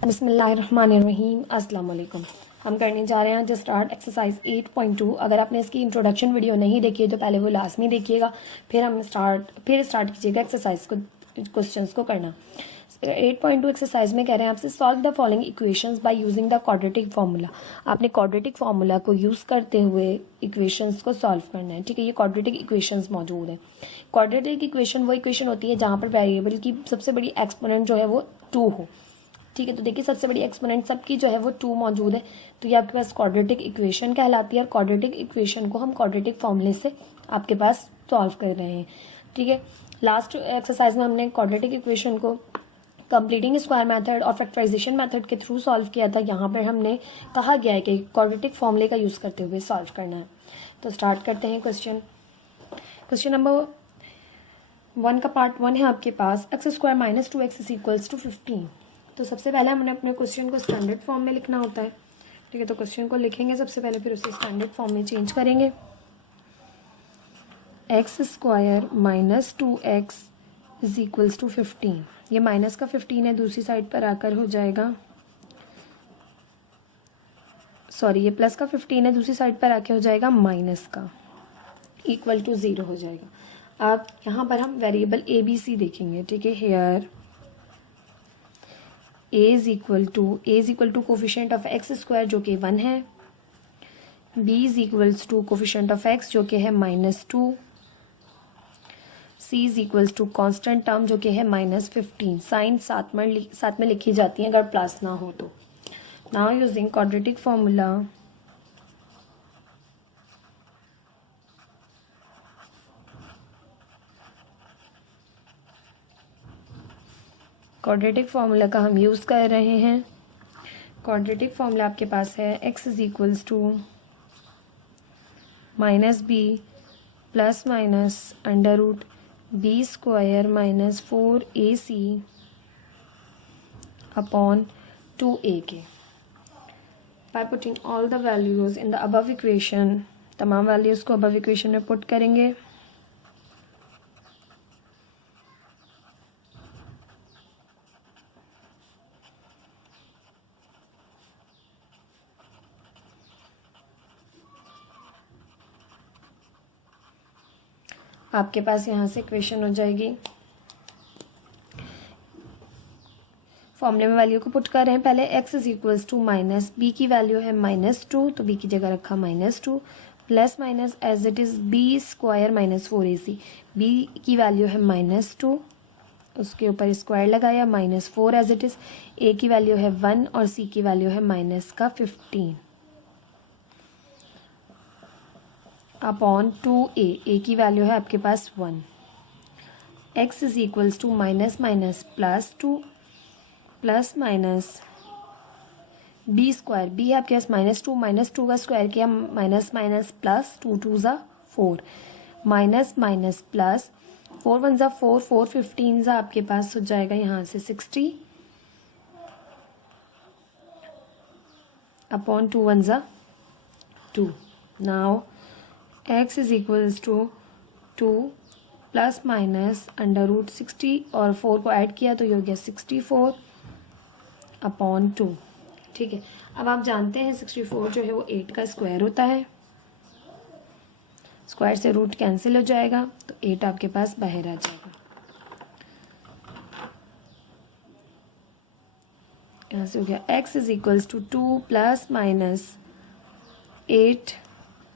बिस्मिल्लाहिर्रहमानिर्रहीम। अस्सलाम वालेकुम। हम करने जा रहे हैं जस्ट स्टार्ट एक्सरसाइज 8.2। अगर आपने इसकी इंट्रोडक्शन वीडियो नहीं देखी है तो पहले वो लाजमी देखिएगा, फिर स्टार्ट कीजिएगा एक्सरसाइज को, क्वेश्चंस को करना। 8.2 एक्सरसाइज में कह रहे हैं आपसे solve the following equations by using the quadratic formula. आपने क्वाड्रेटिक फार्मूला को यूज़ करते हुए इक्वेशंस को सॉल्व करना है। ठीक है, ये क्वाड्रेटिक इक्वेशंस मौजूद है। क्वाड्रेटिक इक्वेशन वो इक्वेशन होती है जहाँ पर वेरिएबल की सबसे बड़ी एक्सपोनेंट जो है वो 2 हो। ठीक है, तो देखिए सबसे बड़ी एक्सपोनेंट सबकी जो है वो 2 मौजूद है, तो ये आपके पास क्वाड्रेटिक इक्वेशन कहलाती है। और क्वाड्रेटिक इक्वेशन को हम क्वाड्रेटिक फॉर्मूले से आपके पास सॉल्व कर रहे हैं। ठीक है, लास्ट एक्सरसाइज में हमने क्वाड्रेटिक इक्वेशन को कंप्लीटिंग स्क्वायर मेथड और फैक्टराइजेशन मेथड के थ्रू सॉल्व किया था। यहाँ पर हमने कहा गया है कि क्वाड्रेटिक फॉर्मूले का यूज़ करते हुए सॉल्व करना है। तो स्टार्ट करते हैं क्वेश्चन नंबर 1 का पार्ट 1 है आपके पास। x² - 2x = 15। तो सबसे पहले हमने अपने क्वेश्चन को स्टैंडर्ड फॉर्म में लिखना होता है। ठीक है, तो क्वेश्चन को लिखेंगे सबसे पहले, फिर उसे स्टैंडर्ड फॉर्म में चेंज करेंगे। x² - 2x = 15। ये माइनस का 15 है, दूसरी साइड पर आकर हो जाएगा, सॉरी ये प्लस का 15 है, दूसरी साइड पर आके हो जाएगा माइनस का, इक्वल टू 0 हो जाएगा। अब यहाँ पर हम वेरिएबल ए बी सी देखेंगे। ठीक है, here a is equal to coefficient of x² जो कि 1 है, b is equals to coefficient of x जो कि है -2, c is equals to constant term जो कि है -15। साइन साथ में लिखी जाती है अगर प्लस ना हो तो। Now using quadratic formula, quadratic formula का हम यूज़ कर रहे हैं। क्वाड्रेटिक फार्मूला आपके पास है x is equals to -b plus minus √b² - 4ac upon 2ak। By putting all the values in the above equation, तमाम वैल्यूज को अबव इक्वेशन में पुट करेंगे। आपके पास यहाँ से इक्वेशन हो जाएगी। फॉर्मूले में वैल्यू को पुट कर रहे हैं पहले। x is equals to minus b की वैल्यू है -2, तो b की जगह रखा -2, plus minus as it is b² - 4ac। b की वैल्यू है -2, उसके ऊपर स्क्वायर लगाया, -4 एज इट इज। a की वैल्यू है 1 और c की वैल्यू है -15 अपॉन 2a। a की वैल्यू है आपके पास 1। x is equals to minus minus +2 plus minus b², b है आपके पास -2 का स्क्वायर किया, माइनस माइनस प्लस 2 2 ज़ा 4, माइनस माइनस प्लस 4 1 ज़ा 4 4 15 ज़ा आपके पास हो जाएगा यहाँ से 60 अपॉन 2 1 ज़ा 2। Now x is equals to 2 plus minus √60 और 4 को ऐड किया तो ये हो गया 64 अपॉन 2। ठीक है, अब आप जानते हैं 64 जो है वो 8 का स्क्वायर होता है, स्क्वायर से रूट कैंसिल हो जाएगा, तो 8 आपके पास बाहर आ जाएगा। यहाँ से हो गया x is equals to 2 plus minus 8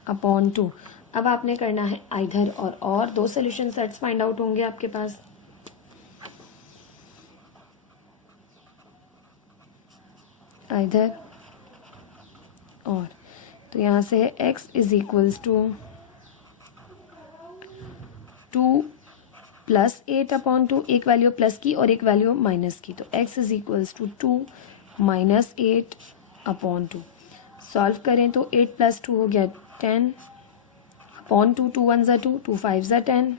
upon 2। अब आपने करना है आइधर और 2 सोल्यूशन सेट्स फाइंड आउट होंगे आपके पास। आइधर और, तो यहाँ से है x is equals to 2 plus 8 upon 2, एक वैल्यू प्लस की और एक वैल्यू माइनस की, तो x is equals to 2 minus 8 upon 2। Solve करें तो 8 + 2 हो गया 10 अपॉन 2, 2 1 ज़ा 2, 2 5 ज़ा 10,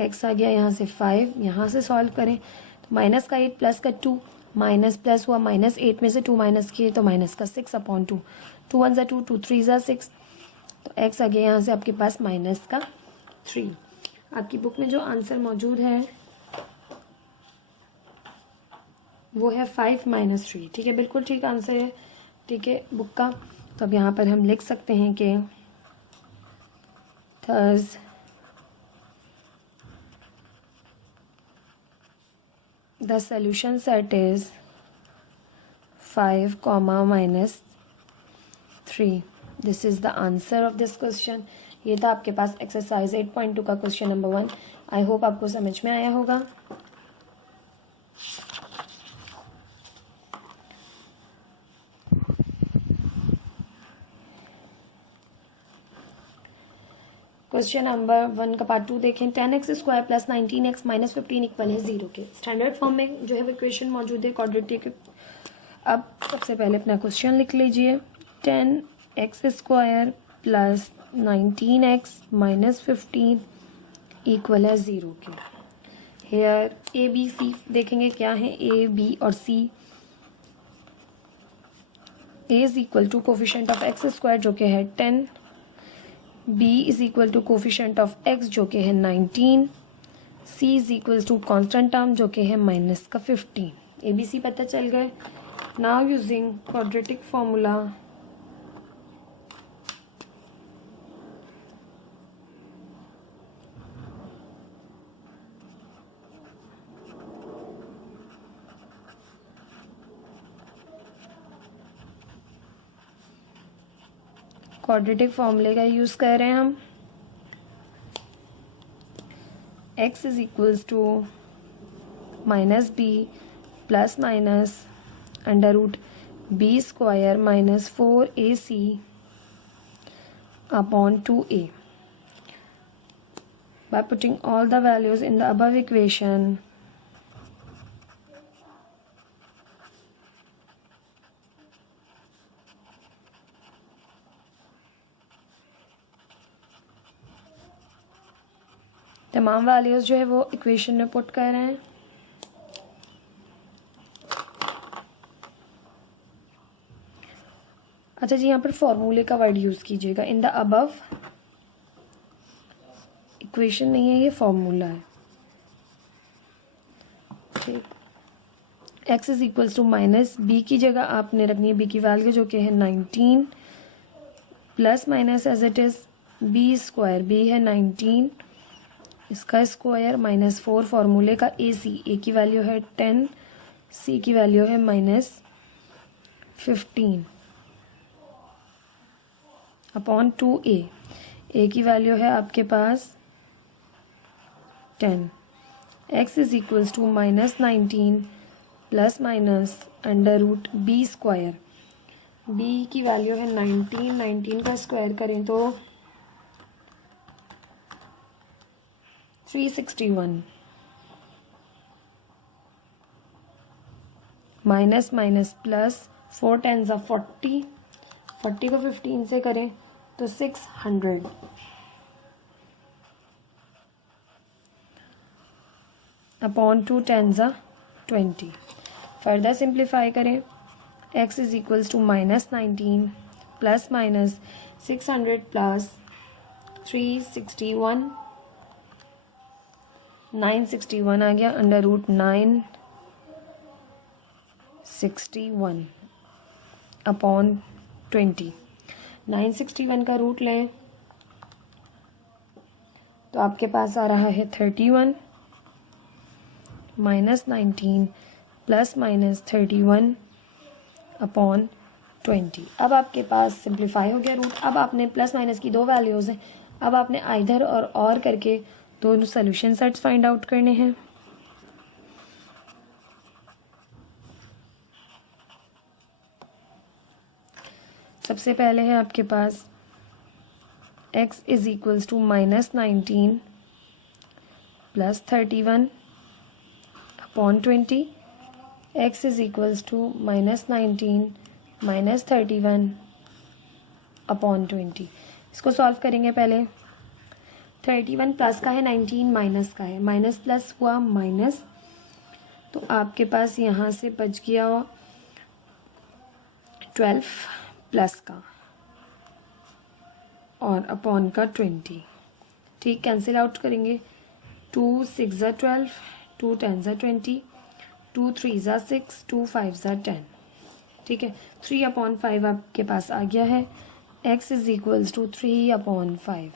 x आ गया यहाँ से 5। यहाँ से सॉल्व करें तो माइनस का 8 प्लस का 2, माइनस प्लस हुआ, -8 में से 2 माइनस किए तो माइनस का 6 अपॉन 2, 2 1 ज़ा 2, 2 3 ज़ा 6, तो x आ गया यहाँ से आपके पास -3। आपकी बुक में जो आंसर मौजूद है वो है 5 माइनस 3। ठीक है, बिल्कुल ठीक आंसर है, ठीक है, बुक का। तो अब यहाँ पर हम लिख सकते हैं कि thus the solution set is 5 comma minus 3। This is the answer of this question. ये था आपके पास एक्सरसाइज 8.2 का क्वेश्चन नंबर 1। आई होप आपको समझ में आया होगा। क्वेश्चन नंबर 1 का पार्ट 2 देखें। 10x square plus 19x minus 15 equal है 0 के। स्टैंडर्ड फॉर्म में जो है वो इक्वेशन मौजूद है क्वाड्रेटिक। अब सबसे पहले अपना क्वेश्चन लिख लीजिए। 10x square plus 19x minus 15 equal है 0 के। हेयर ए बी सी देखेंगे क्या है, ए बी और C. A is equal to coefficient of x square जो कि है 10, B is equal to coefficient of x जो कि है 19, C is equal to constant term जो कि है माइनस का 15। ए बी सी पता चल गए। Now using quadratic formula quadratic फॉर्मूले का यूज कर रहे हैं हम। x is equals to minus B plus minus under root B square minus 4ac upon 2a। By putting all the values in the above equation, तमाम values जो है वो इक्वेशन में पुट कर रहे हैं। अच्छा जी, यहाँ पर फॉर्मूले का वर्ड यूज कीजिएगा। इन द अबव इक्वेशन नहीं है, ये फॉर्मूला है। ठीक, x is equals to minus B की जगह आपने रखनी है बी की वैल्यू जो कि है 19 plus minus as it is B square, B है 19 इसका स्क्वायर माइनस 4 फार्मूले का ए सी, ए की वैल्यू है 10, सी की वैल्यू है माइनस 15 अपॉन 2a। ए की वैल्यू है आपके पास 10। x is equals to minus 19 plus minus under root B square, B की वैल्यू है 19, 19 का स्क्वायर करें तो 361 minus minus plus 4 tens of 40, 40 को 15 से करें तो 600 upon 2 tens of 20। Further simplify करें। x is equals to minus 19 plus minus 600 plus 361, 961 आ गया अंडर रूट 961 अपॉन 20। 961 का रूट लें तो आपके पास आ रहा है 31 माइनस 19 प्लस माइनस 31 अपॉन 20। अब आपके पास सिंप्लीफाई हो गया रूट। अब आपने प्लस माइनस की दो वैल्यूज़ हैं, अब आपने आइदर और करके दोनों सोल्यूशन सेट्स फाइंड आउट करने हैं। सबसे पहले है आपके पास x is equals to minus 19 plus 31 upon 20। x is equals to minus 19 minus 31 upon 20। इसको सॉल्व करेंगे। पहले 31 प्लस का है, 19 माइनस का है, माइनस प्लस हुआ माइनस, तो आपके पास यहाँ से बच गया 12 प्लस का और अपॉन का 20। ठीक, कैंसिल आउट करेंगे। 2 6 ज़ा 12, 2 10 ज़ा 20, 2 3 ज़ा 6, 2 5 ज़ा 10। ठीक है, 3/5 आपके पास आ गया है। x is equals to 3/5।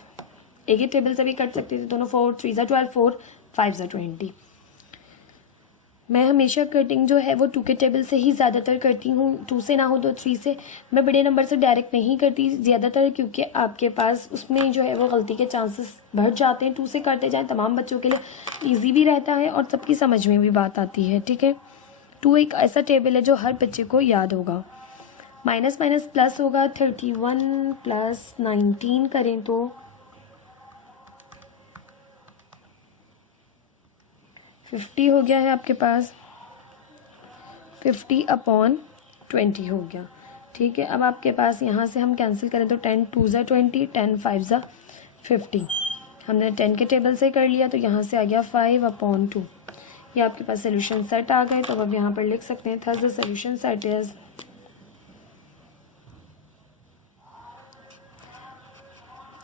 एक ही टेबल से भी कट सकते थे दोनों। 4 3 ज़ा 12, 4 5 ज़ा 20। मैं हमेशा कटिंग जो है वो 2 के टेबल से ही ज़्यादातर करती हूँ, 2 से ना हो तो 3 से। मैं बड़े नंबर से डायरेक्ट नहीं करती ज़्यादातर, क्योंकि आपके पास उसमें जो है वो गलती के चांसेस बढ़ जाते हैं। 2 से करते जाएं, तमाम बच्चों के लिए ईजी भी रहता है और सबकी समझ में भी बात आती है। ठीक है, 2 एक ऐसा टेबल है जो हर बच्चे को याद होगा। माइनस माइनस प्लस होगा, 31 प्लस 19 करें तो 50 हो गया है आपके पास। 50/20 हो गया। ठीक है, अब आपके पास यहाँ से हम कैंसिल करें तो 10 2 ज़ा 20, 10 5 ज़ा 50। हमने 10 के टेबल से कर लिया तो यहाँ से आ गया 5/2। ये आपके पास सोल्यूशन सेट आ गए। तो अब यहाँ पर लिख सकते हैं thus the solution set is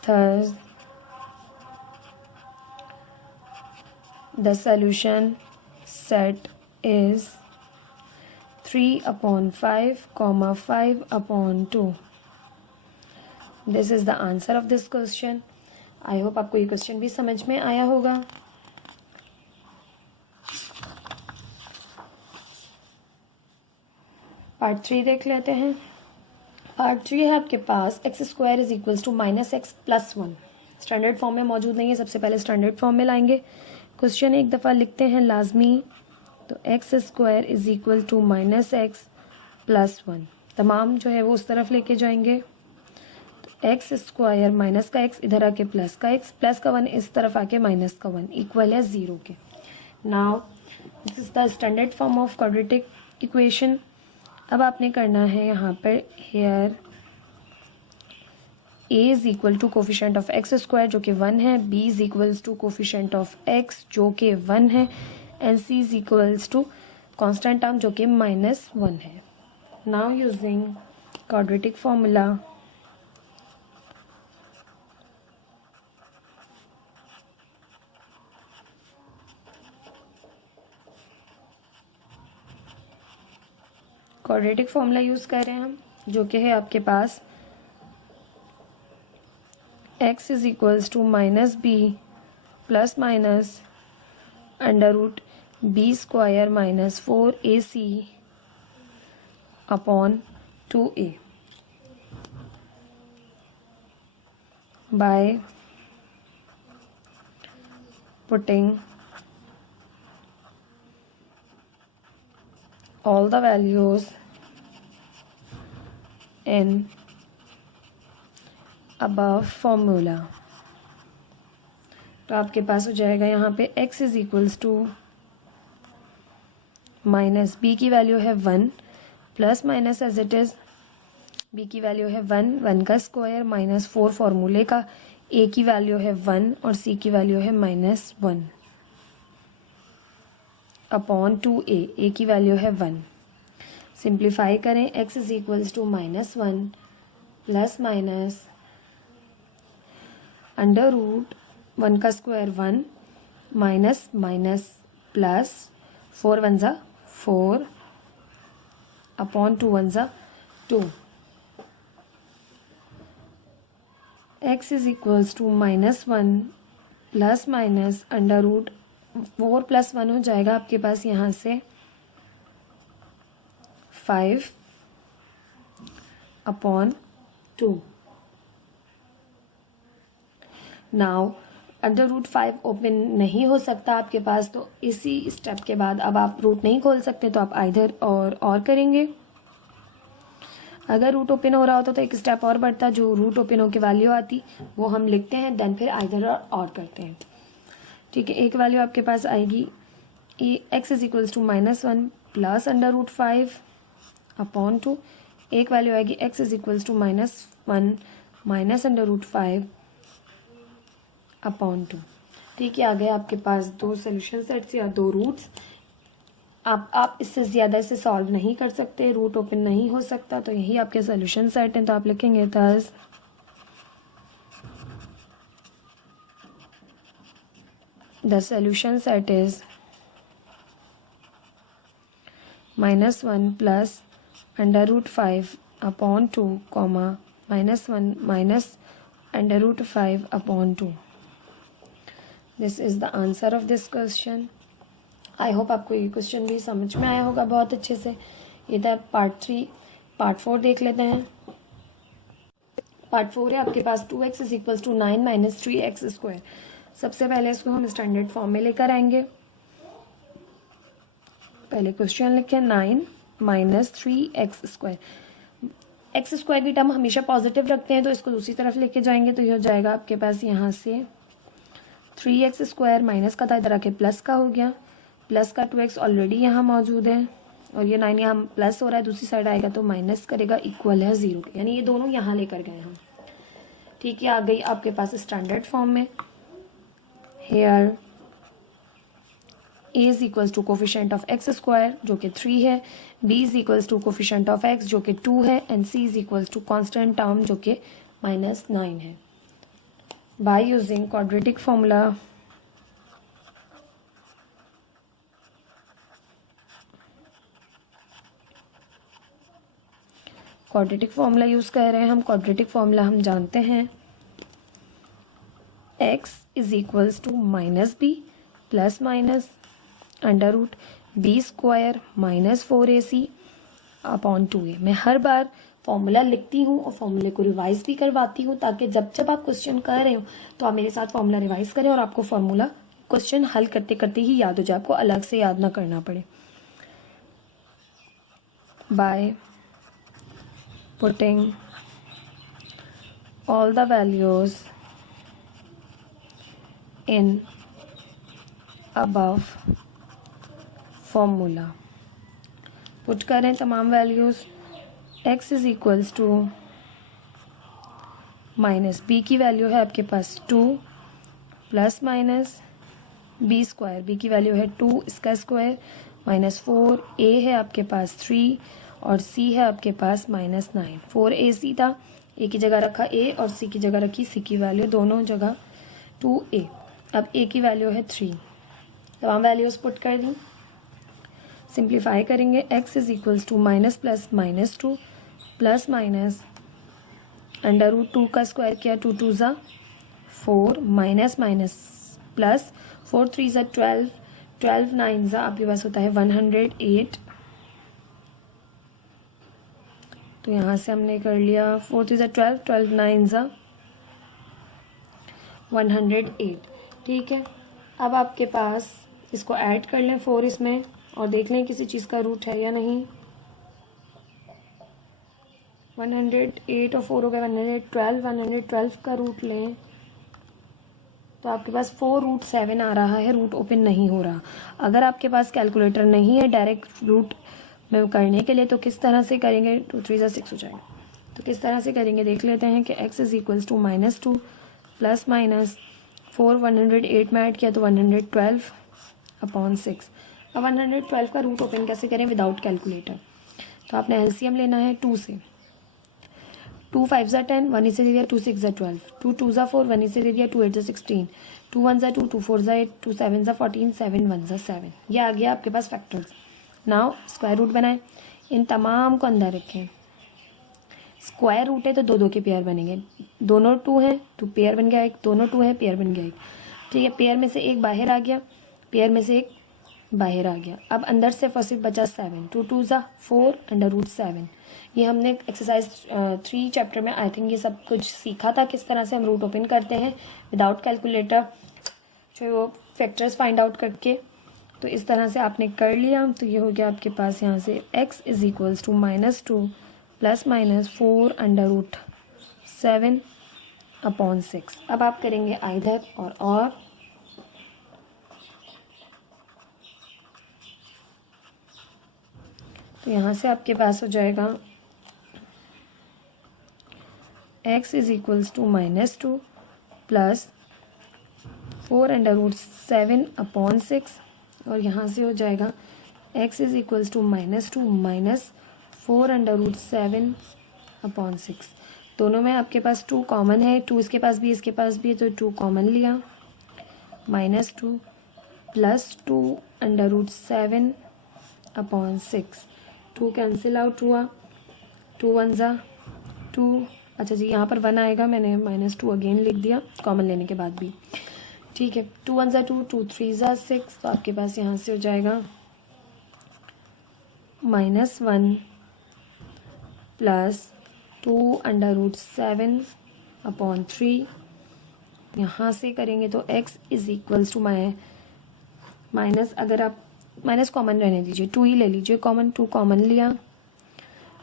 thus the solution set is 3/5, 5/2। This is the answer of this question. I hope आपको ये क्वेश्चन भी समझ में आया होगा। पार्ट 3 देख लेते हैं। पार्ट 3 है आपके पास x² is equals to -x+1। Standard form में मौजूद नहीं है, सबसे पहले स्टैंडर्ड फॉर्म में लाएंगे। क्वेश्चन एक दफ़ा लिखते हैं लाजमी, तो x² is equal to -x+1। तमाम जो है वो उस तरफ लेके जाएंगे। तो x² माइनस का x इधर आके प्लस का x, प्लस का 1 इस तरफ आके माइनस का 1 इक्वल है 0 के। Now this is the standard form of quadratic equation. अब आपने करना है यहाँ पर here a is equal to coefficient of x² जो कि 1 है, b is equals to coefficient of x जो कि 1 है, and c is equals to constant term जो कि -1 है। Now using quadratic formula, quadratic formula use कर रहे हैं हम, जो कि है आपके पास x is equals to -b plus minus √b² minus 4ac upon 2a by putting all the values in above formula। तो आपके पास हो जाएगा यहाँ पे x is equals to minus b की वैल्यू है 1 plus minus as it is b की value है 1 का स्क्वायर माइनस 4 फॉर्मूले का, a की वैल्यू है 1 और c की वैल्यू है -1 अपॉन 2a की वैल्यू है 1। सिंप्लीफाई करें, x is equals to -1 plus minus √1 का स्क्वायर 1 माइनस माइनस प्लस 4 1 ज़ा 4 अपॉन 2 1 ज़ा 2। x is equals to -1 plus minus √4 + 1 हो जाएगा आपके पास यहाँ से 5/2। नाउ √5 ओपन नहीं हो सकता आपके पास, तो इसी स्टेप के बाद अब आप रूट नहीं खोल सकते, तो आप आइधर और करेंगे। अगर रूट ओपन हो रहा होता तो एक स्टेप और बढ़ता, जो रूट ओपन हो के वैल्यू आती वो हम लिखते हैं, देन फिर आइधर और करते हैं। ठीक है, एक वैल्यू आपके पास आएगी x is equals to -1 plus √5 upon 2। एक वैल्यू आएगी x is equals to -1 minus √5 upon 2। ठीक है, आ गए आपके पास दो सोल्यूशन सेट्स या दो रूट्स। आप इससे ज़्यादा इसे सॉल्व नहीं कर सकते, रूट ओपन नहीं हो सकता, तो यही आपके सोल्यूशन सेट हैं। तो आप लिखेंगे thus the solution set is -1 plus √5/2 comma -1 minus √5/2. This is the answer of this question. I hope आपको ये क्वेश्चन भी समझ में आया होगा बहुत अच्छे से. ये था पार्ट 3. पार्ट 4 देख लेते हैं. पार्ट 4 है आपके पास 2x = 9 - 3x². सबसे पहले इसको हम स्टैंडर्ड फॉर्म में लेकर आएंगे. पहले क्वेश्चन लिखें 9 - 3x². x² की टर्म हमेशा पॉजिटिव रखते हैं तो इसको दूसरी तरफ लेके जाएंगे तो ये हो जाएगा आपके पास यहाँ से 3x² माइनस का था, इधर आके प्लस का हो गया. प्लस का 2x ऑलरेडी यहाँ मौजूद है और ये 9 यहाँ प्लस हो रहा है, दूसरी साइड आएगा तो माइनस करेगा, इक्वल है 0 के. यानी ये दोनों यहाँ लेकर गए हम. ठीक है, आ गई आपके पास स्टैंडर्ड फॉर्म में. Here a = coefficient of x² जो कि 3 है, b = कोफिशिएंट ऑफ x जो कि 2 है एंड c = कांस्टेंट टर्म जो कि -9 है. By using quadratic formula use कर रहे हैं हम. क्वाड्रेटिक फॉर्मूला हम जानते हैं x = -b plus minus √b² -4ac/2a. मैं हर बार फॉर्मूला लिखती हूँ और फॉर्मूले को रिवाइज भी करवाती हूँ ताकि जब जब आप क्वेश्चन कर रहे हो तो आप मेरे साथ फॉर्मूला रिवाइज करें और आपको फॉर्मूला क्वेश्चन हल करते करते ही याद हो जाए, आपको अलग से याद ना करना पड़े. Bye putting all the values in above formula. Put करें तमाम वैल्यूज. x = -b की वैल्यू है आपके पास 2 प्लस माइनस b², b की वैल्यू है 2 इसका स्क्वायर -4, a है आपके पास 3 और c है आपके पास -9. 4ac था, a की जगह रखा a और c की जगह रखी c की वैल्यू, दोनों जगह 2a. अब a की वैल्यू है 3. तमाम वैल्यूज पुट कर दी. सिंप्लीफाई करेंगे. x = minus plus -2 plus minus √2 का स्क्वायर किया, 2 2 ज़ा 4 माइनस माइनस प्लस 4 3 ज़ा 12 12 9 ज़ा आपके पास होता है 108. तो यहाँ से हमने कर लिया 4 3 ज़ा 12 12 9 ज़ा 108. ठीक है, अब आपके पास इसको ऐड कर लें 4 इसमें और देख लें किसी चीज़ का रूट है या नहीं. 108 और 4 हो गया 112. 112 का रूट लें तो आपके पास 4√7 आ रहा है. रूट ओपन नहीं हो रहा. अगर आपके पास कैलकुलेटर नहीं है डायरेक्ट रूट में करने के लिए तो किस तरह से करेंगे. 2 3 ज़ा 6 हो जाएगा. तो किस तरह से करेंगे देख लेते हैं कि x = -2 प्लस माइनस 4 108 में ऐड किया तो 112/6. अब 112 का रूट ओपन कैसे करें विदाउट कैलकुलेटर. तो आपने एलसीएम लेना है 2 से. 2 5 ज़ा 10, 1 इसे दे दिया, 2 6 ज़ा 12, 2 2 ज़ा 4, 1 इसे दे दिया, 2 8 ज़ा 16, 2 1 ज़ा 2, 2 4 ज़ा 8, 2 7 ज़ा 14, 7 1 ज़ा 7. ये आ गया आपके पास फैक्टर्स. नाउ स्क्वायर रूट बनाएं. इन तमाम को अंदर रखें. स्क्वायर रूट है तो 2 2 के पेयर बनेंगे. दोनों 2 हैं तो पेयर बन गया एक, दोनों 2 है पेयर बन गया एक. ठीक है, पेयर में से एक बाहर आ गया, पेयर में से एक बाहर आ गया. अब अंदर से फर्स्ट बचा 7, 2 2 ज़ा 4 √7. ये हमने एक्सरसाइज 3 चैप्टर में आई थिंक ये सब कुछ सीखा था किस तरह से हम रूट ओपन करते हैं विदाउट कैलकुलेटर, जो वो फैक्टर्स फाइंड आउट करके. तो इस तरह से आपने कर लिया. तो ये हो गया आपके पास यहाँ से x = -2 प्लस माइनस 4 √7/6. अब आप करेंगे आइदर और तो यहाँ से आपके पास हो जाएगा x = -2 प्लस 4 √7/6 और यहाँ से हो जाएगा x = -2 माइनस 4 √7/6. दोनों में आपके पास 2 कॉमन है, 2 इसके पास भी इसके पास भी है तो 2 कॉमन लिया, -2 प्लस 2 √7/6 2 कैंसिल आउट हुआ, 2 1 ज़ा 2, अच्छा जी यहाँ पर 1 आएगा, मैंने -2 अगेन लिख दिया कॉमन लेने के बाद भी, ठीक है। 2 1 ज़ा 2, 2 3 ज़ा 6, तो आपके पास यहाँ से हो जाएगा -1 प्लस 2√7 अपॉन 3, यहाँ से करेंगे तो x is equals to minus, अगर आप माइनस कॉमन रहने दीजिए, 2 ही ले लीजिए कॉमन, 2 कॉमन लिया,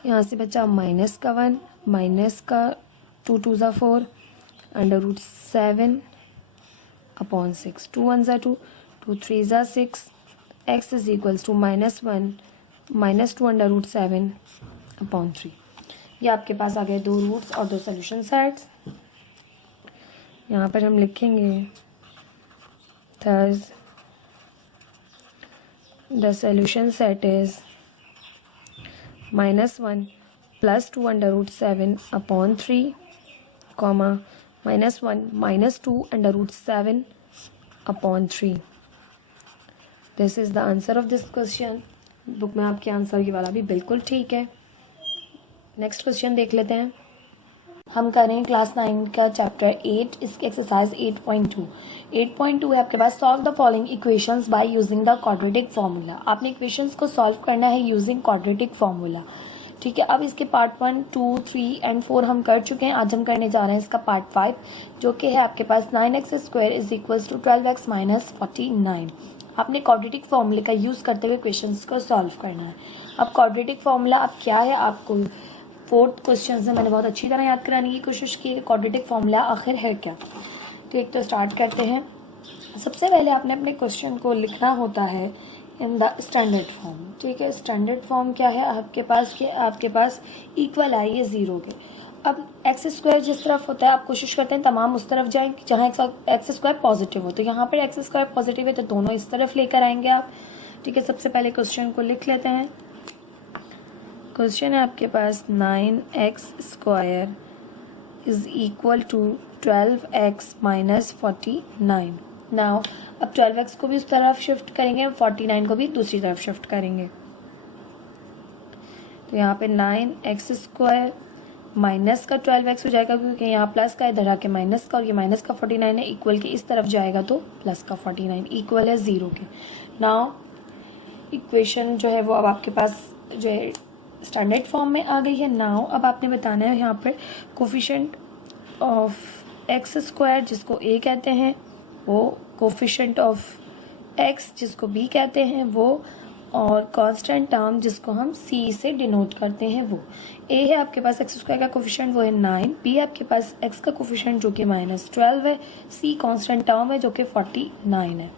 यहाँ से बचा -1 माइनस का 2 2 ज़ा 4 √7 अपॉन 6, 2 1 ज़ा 2, 2 3 ज़ा 6, x is equals to -1 minus 2 √7 upon 3। ये आपके पास आ गए 2 रूट्स और 2 सोल्यूशन सेट्स। यहाँ पर हम लिखेंगे thus the solution set is -1 plus 2 √7 upon 3, comma -1 minus 2 √7 upon 3. This is the answer of this question. Book में आपके आंसर ये वाला भी बिल्कुल ठीक है। नेक्स्ट क्वेश्चन देख लेते हैं। हम करें क्लास 9 का चैप्टर 8, इसकी एक्सरसाइज 8.2। 8.2 है आपके पास, solve the following equations by using the quadratic formula. आपने इक्वेशंस को सॉल्व करना है यूजिंग क्वाड्रेटिक फार्मूला, ठीक है। अब इसके पार्ट 1 2 3 एंड 4 हम कर चुके हैं, आज हम करने जा रहे हैं इसका पार्ट 5, जो कि है आपके पास 9x² is equals to 12x minus 49। आपने क्वाड्रेटिक फार्मूले का यूज़ करते हुए क्वेश्चंस को सॉल्व करना है। अब क्वाड्रेटिक फार्मूला अब क्या है, आपको 4th क्वेश्चन से मैंने बहुत अच्छी तरह याद कराने की कोशिश की कि क्वाड्रेटिक फार्मूला आखिर है क्या। तो एक तो स्टार्ट करते हैं। सबसे पहले आपने अपने क्वेश्चन को लिखना होता है इन द स्टैंडर्ड फॉर्म, ठीक है। स्टैंडर्ड फॉर्म क्या है आपके पास, कि आपके पास इक्वल आई है 0 के। अब x² जिस तरफ होता है आप कोशिश करते हैं तमाम उस तरफ जाएं जहाँ x² पॉजिटिव हो, तो यहाँ पर x² पॉजिटिव है तो दोनों इस तरफ लेकर आएंगे आप, ठीक है। सबसे पहले क्वेश्चन को लिख लेते हैं। क्वेश्चन है आपके पास 9x² is equal to 12x minus 49। Now अब 12x को भी उस तरफ शिफ्ट करेंगे, 49 को भी दूसरी तरफ शिफ्ट करेंगे, तो यहाँ पे 9x² माइनस का 12x हो जाएगा, क्योंकि यहाँ प्लस का इधर आके माइनस का, और ये माइनस का 49 है, इक्वल के इस तरफ जाएगा तो प्लस का 49 इक्वल है 0 के। नाउ इक्वेशन जो है वो अब आपके पास जो है स्टैंडर्ड फॉर्म में आ गई है। नाउ अब आपने बताना है यहाँ पर कोफिशिएंट ऑफ x² जिसको a कहते हैं वो, कोफिशिएंट ऑफ x जिसको b कहते हैं वो, और कांस्टेंट टर्म जिसको हम c से डिनोट करते हैं वो। a है आपके पास x² का कोफिशिएंट वो है 9, b आपके पास x का कोफिशिएंट जो कि -12 है, c कांस्टेंट टर्म है जो कि 49 है,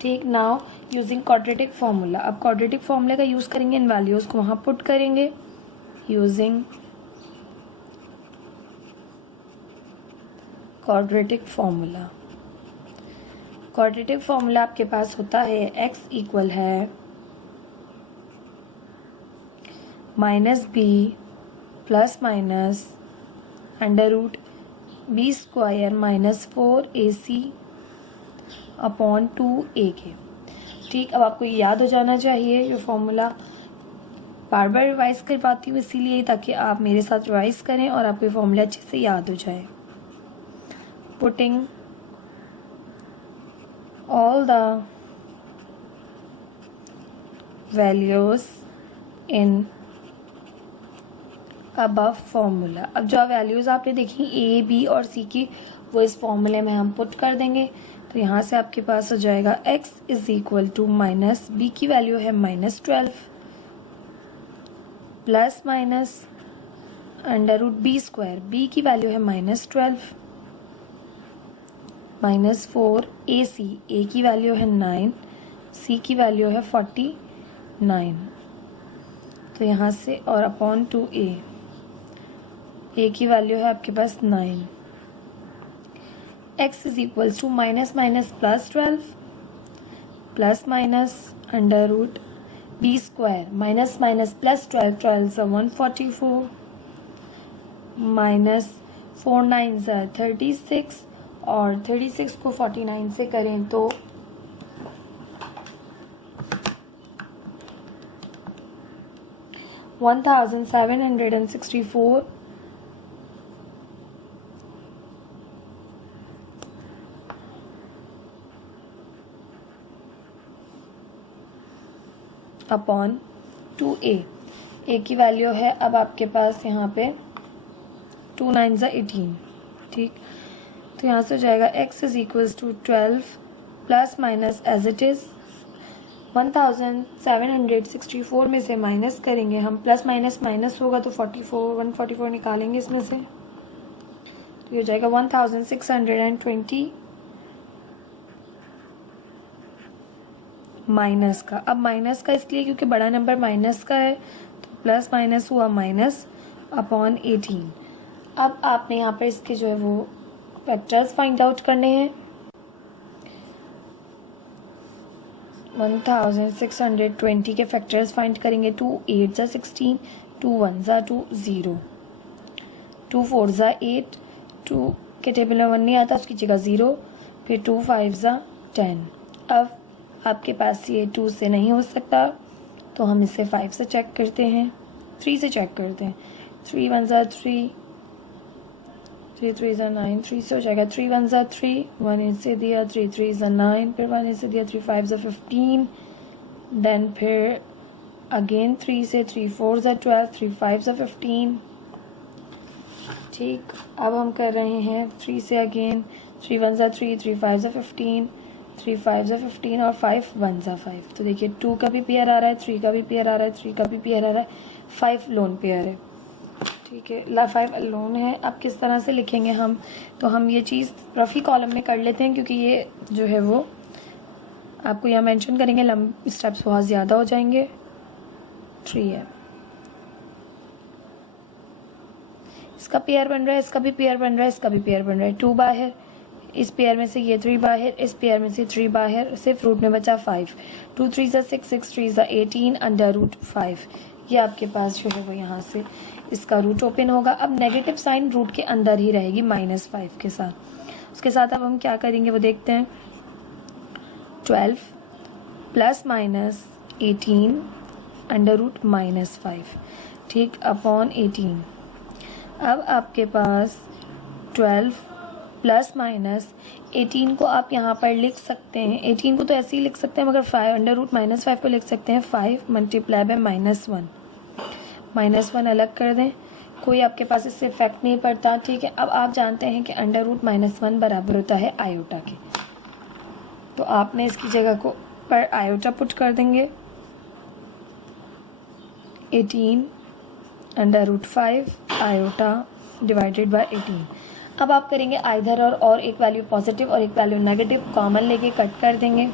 ठीक। नाउ यूजिंग क्वाड्रेटिक फार्मूला, अब क्वाड्रेटिक फार्मूले का यूज़ करेंगे, इन वैल्यूज़ को वहाँ पुट करेंगे using quadratic formula. Quadratic formula आपके पास होता है x इक्वल है -b plus minus √b² minus 4ac upon 2a के, ठीक। अब आपको ये याद हो जाना चाहिए ये फॉर्मूला, बार बार रिवाइज करवाती हूँ इसीलिए ताकि आप मेरे साथ रिवाइज करें और आपको ये फॉर्मूला अच्छे से याद हो जाए। Putting all the values in above formula। अब जो वैल्यूज़ आपने देखी a b और c की वो इस फॉर्मूले में हम पुट कर देंगे, तो यहाँ से आपके पास हो जाएगा x is equal to minus b की वैल्यू है -12 प्लस माइनस √b², b की वैल्यू है -12 -4 ac, a की वैल्यू है 9, c की वैल्यू है 49, तो यहाँ से और अपॉन 2a, a की वैल्यू है आपके पास 9। x is equals to minus minus +12 plus minus √b² minus minus +12, 12 × 144 minus 4 9 × 36, और 36 को 49 से करें तो 1764 अपॉन 2a। ए की वैल्यू है अब आपके पास यहाँ पे 2 9 18, ठीक। तो यहाँ से हो जाएगा x is equals to 12 plus minus as it is 1764 में से माइनस करेंगे हम, प्लस माइनस माइनस होगा तो 144 निकालेंगे इसमें से, तो ये हो जाएगा 1620 माइनस का। अब माइनस का इसलिए क्योंकि बड़ा नंबर माइनस का है, तो प्लस माइनस हुआ माइनस अपॉन 18। अब आपने यहाँ पर इसके जो है वो फैक्टर्स फाइंड आउट करने हैं। 1620 के फैक्टर्स फाइंड करेंगे। 2 8 ज़ा 16, 2 1 ज़ा 2 0, 2 4 ज़ा 8, 2 के टेबल में 1 नहीं आता उसकी जगह 0, फिर 2 5 ज़ा 10। अब आपके पास ये 2 से नहीं हो सकता तो हम इसे 5 से चेक करते हैं, 3 से चेक करते हैं। 3 1 ज़ा 3, 3 3 ज़ा 9, 3 से हो जाएगा 3 1 ज़ा 3, 1 इसे दिया, 3 3 ज़ा 9, फिर 1 इसे दिया, 3 5 ज़ा 15, देन फिर अगेन 3 से 3 4 ज़ा 12, 3 5 ज़ा 15, ठीक। अब हम कर रहे हैं 3 से अगेन 3 1 ज़ा 3, 3 5 ज़ा 15, 3 5 ज़ा 15 और 5 1 ज़ा 5। तो देखिए 2 का भी पेयर आ रहा है, 3 का भी पेयर आ रहा है, 3 का भी पेयर आ रहा है, 5 लोन पेयर है, ठीक है। 5 लोन है। अब किस तरह से लिखेंगे हम, तो हम ये चीज़ रफ़ी कॉलम में कर लेते हैं क्योंकि ये जो है वो आपको यहाँ मेंशन करेंगे, लंबे स्टेप्स बहुत ज़्यादा हो जाएंगे। 3 है, इसका पेयर बन रहा है, इसका भी पेयर बन रहा है, इसका भी पेयर बन रहा है। 2 बाहर, इस पेयर में से ये 3 बाहर, इस पेयर में से 3 बाहर, सिर्फ रूट में बचा 5। 2 3 ज़ा 6, 6 3 ज़ा 18 अंडर रूट 5। ये आपके पास जो है वो यहाँ से इसका रूट ओपन होगा। अब नेगेटिव साइन रूट के अंदर ही रहेगी -5 के साथ। उसके साथ अब हम क्या करेंगे वो देखते हैं। 12 प्लस माइनस 18 अंडर रूट -5, ठीक, अपॉन 18। अब आपके पास 12 प्लस माइनस 18 को आप यहाँ पर लिख सकते हैं, 18 को तो ऐसे ही लिख सकते हैं मगर 5 अंडर रूट -5 को लिख सकते हैं 5 मल्टीप्लाई बाय -1। -1 अलग कर दें, कोई आपके पास इससे इफेक्ट नहीं पड़ता, ठीक है। अब आप जानते हैं कि अंडर रूट -1 बराबर होता है आयोटा के, तो आपने इसकी जगह को पर आयोटा पुट कर देंगे। 18 under root 5 iota divided by 18। अब आप करेंगे आइधर और एक वैल्यू पॉजिटिव और एक वैल्यू नेगेटिव कॉमन लेके कट कर देंगे।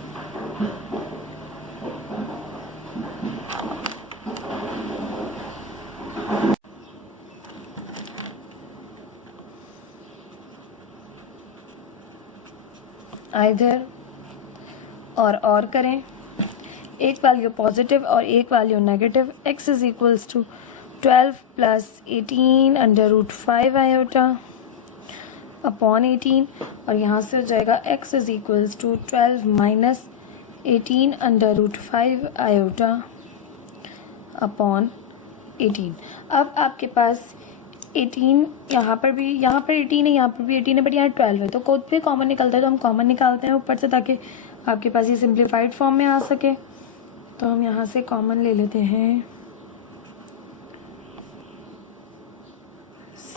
आइधर और करें, एक वैल्यू पॉजिटिव और एक value negative. x is equals to 12 plus 18 under root 5 iota upon 18, और यहाँ से हो जाएगा x is equals to 12 minus 18 under root 5 iota upon 18। अब आपके पास 18 यहाँ पर 18 है, यहाँ पर भी 18 है, बट यहाँ 12 है, तो कोड पे कॉमन निकलता है तो हम कॉमन निकालते हैं ऊपर से ताकि आपके पास ये सिंप्लीफाइड फॉर्म में आ सके। तो हम यहाँ से कॉमन ले लेते हैं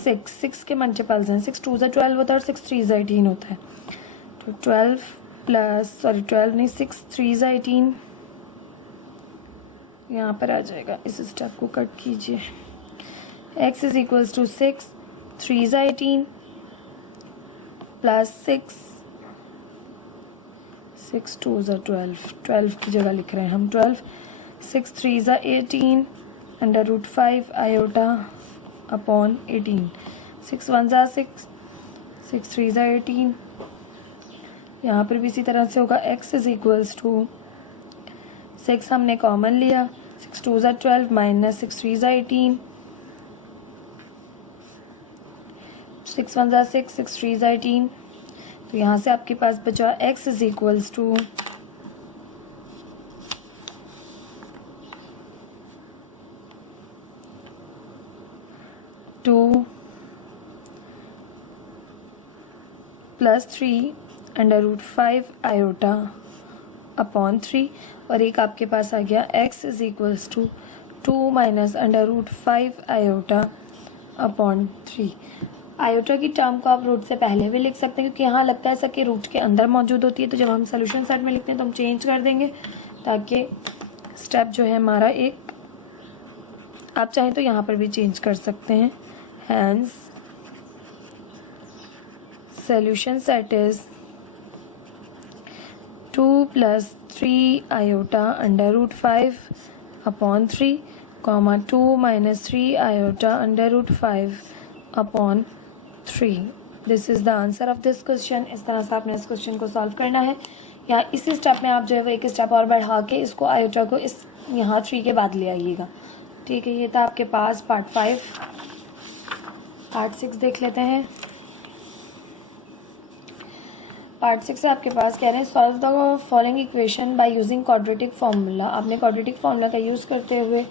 6 के मल्टीपल्स हैं, 6 2 ज़ा 12 होता है और 6 3 ज़ा 18 होता है। तो 12 नहीं 6 3 ज़ा 18 यहाँ पर आ जाएगा। इस स्टेप को कट कीजिए। x इज इक्वल्स टू 6 3 ज़ा 18 प्लस 6 2 ज़ा 12 की जगह लिख रहे हैं हम 12, 6 3 ज़ा 18 अंडर रूट 5 आयोटा अपॉन 18, 6 1 ज़ा 6, 6 3 ज़ा 18। यहाँ पर भी इसी तरह से होगा। x इज इक्वल्स टू 6 हमने कॉमन लिया, 6 2 ज़ा 12 माइनस 6 3 ज़ा 18, 6 1 ज़ा 6, 6 3 ज़ा 18। तो यहाँ से आपके पास बचा x is equals to 6 plus 3√5 iota upon 3, और एक आपके पास आ गया x is equals to 2 minus √5 iota upon 3। Iota की टर्म को आप रूट से पहले भी लिख सकते हैं, क्योंकि यहाँ लगता है ऐसा कि रूट के अंदर मौजूद होती है, तो जब हम सोल्यूशन सेट में लिखते हैं तो हम चेंज कर देंगे, ताकि स्टेप जो है हमारा एक, आप चाहें तो यहाँ पर भी चेंज कर सकते हैं। Hence solution set is 2 + 3 iota √5 upon 3, 2 - 3 iota √5 upon 3। This is the answer of this question. इस तरह से आपने इस क्वेश्चन को सॉल्व करना है। या इसी स्टेप में आप जो है वो एक स्टेप और बढ़ा के इसको आयोटा को इस यहाँ 3 के बाद ले आइएगा। ठीक है, ये था आपके पास पार्ट 5। पार्ट 6 देख लेते हैं। पार्ट 6 से आपके पास कह रहे हैं solve the following equation by using quadratic formula. आपने क्वाड्रेटिक फार्मूला का यूज़ करते हुए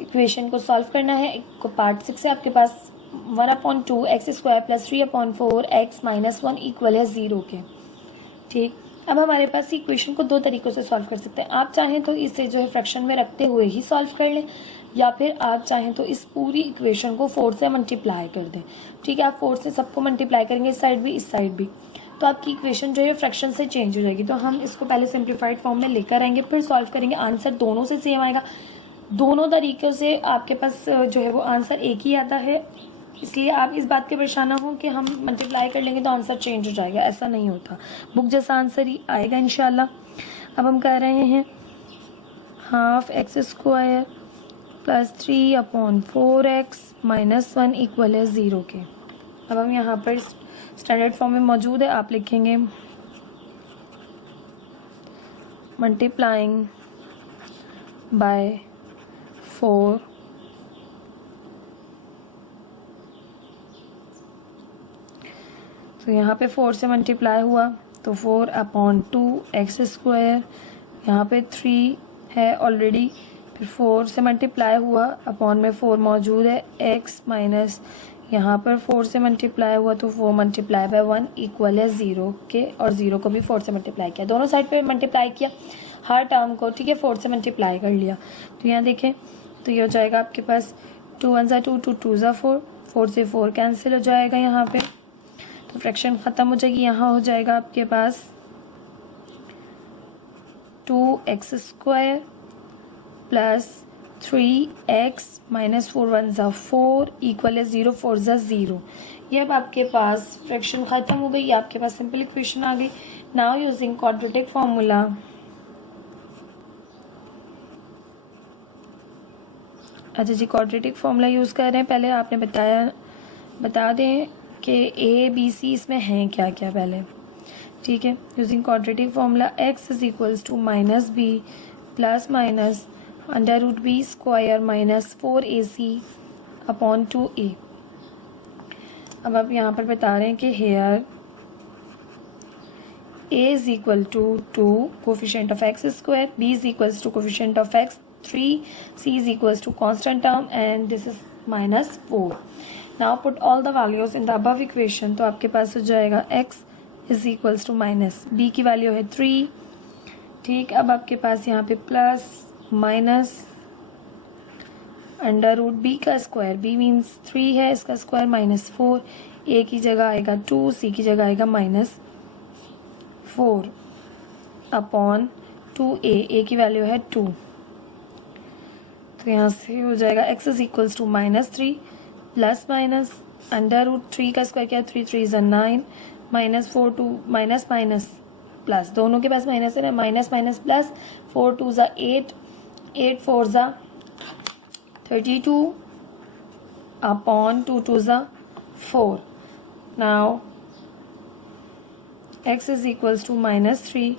इक्वेशन को सॉल्व करना है। पार्ट 6 से आपके पास 1/2 x² + 3/4 x - 1 इक्वल है 0 के। ठीक, अब हमारे पास इक्वेशन को दो तरीक़ों से सॉल्व कर सकते हैं। आप चाहें तो इसे जो है फ्रैक्शन में रखते हुए ही सॉल्व कर लें, या फिर आप चाहें तो इस पूरी इक्वेशन को 4 से मल्टीप्लाई कर दें। ठीक है, आप 4 से सबको मल्टीप्लाई करेंगे, इस साइड भी इस साइड भी, तो आपकी इक्वेशन जो है फ्रैक्शन से चेंज हो जाएगी। तो हम इसको पहले सिंप्लीफाइड फॉर्म में लेकर आएंगे, फिर सॉल्व करेंगे। आंसर दोनों से सेम आएगा। दोनों तरीक़ों से आपके पास जो है वो आंसर एक ही आता है, इसलिए आप इस बात के परेशान ना हो कि हम मल्टीप्लाई कर लेंगे तो आंसर चेंज हो जाएगा, ऐसा नहीं होता। बुक जैसा आंसर ही आएगा इंशाल्लाह। अब हम कह रहे हैं 1/2 x² + 3/4x - 1 इक्वल है 0 के। अब हम यहाँ पर स्टैंडर्ड फॉर्म में मौजूद है, आप लिखेंगे मल्टीप्लाइंग बाय 4 तो यहाँ पे 4 से मल्टीप्लाई हुआ तो 4/2 x², यहाँ पे 3 है ऑलरेडी, फिर 4 से मल्टीप्लाई हुआ, अपॉन में 4 मौजूद है, x माइनस यहाँ पर 4 से मल्टीप्लाई हुआ तो 4 × 1 इक्वल है 0 के, और 0 को भी 4 से मल्टीप्लाई किया, दोनों साइड पे मल्टीप्लाई किया हर टर्म को। ठीक है, 4 से मल्टीप्लाई कर लिया। तो यहाँ देखें तो ये हो जाएगा आपके पास 2 × 1 = 2, 2 × 4, 4 से 4 कैंसिल हो जाएगा यहाँ पे, तो फ्रैक्शन ख़त्म हो जाएगी। यहाँ हो जाएगा आपके पास 2x² + 3x - 4 1 = 4 इक्वल है 0, 4 = 0। ये अब आपके पास फ्रैक्शन ख़त्म हो गई, आपके पास सिंपल इक्वेशन आ गई। नाउ यूजिंग क्वाड्रेटिक फार्मूला, अच्छा जी, क्वाड्रेटिक फार्मूला यूज़ कर रहे हैं। पहले आपने बता दें कि A B C इसमें हैं क्या क्या पहले। ठीक है, using quadratic formula x is equals to -b plus minus √b² - 4ac upon 2a। अब आप यहाँ पर बता रहे हैं कि here a is equal to 2 coefficient of x², b is equals to coefficient of x 3, c is equals to constant term and this is -4. Now put all the values in the above equation. तो आपके पास हो जाएगा x is equals to minus, b की value है 3। ठीक, अब आपके पास यहाँ पे प्लस माइनस √b का स्क्वायर, b मीन्स 3 है, इसका स्क्वायर -4, a की जगह आएगा 2, c की जगह आएगा -4 अपॉन 2a, a की वैल्यू है 2। तो यहाँ से हो जाएगा x is equals to -3 plus minus √3 का स्क्वायर किया 3 3 = 9 -4 2 माइनस माइनस प्लस, दोनों के पास माइनस है ना, minus minus plus, 4 2 = 8, 8 4 = 32 upon 2 2 = 4। Now x is equals to -3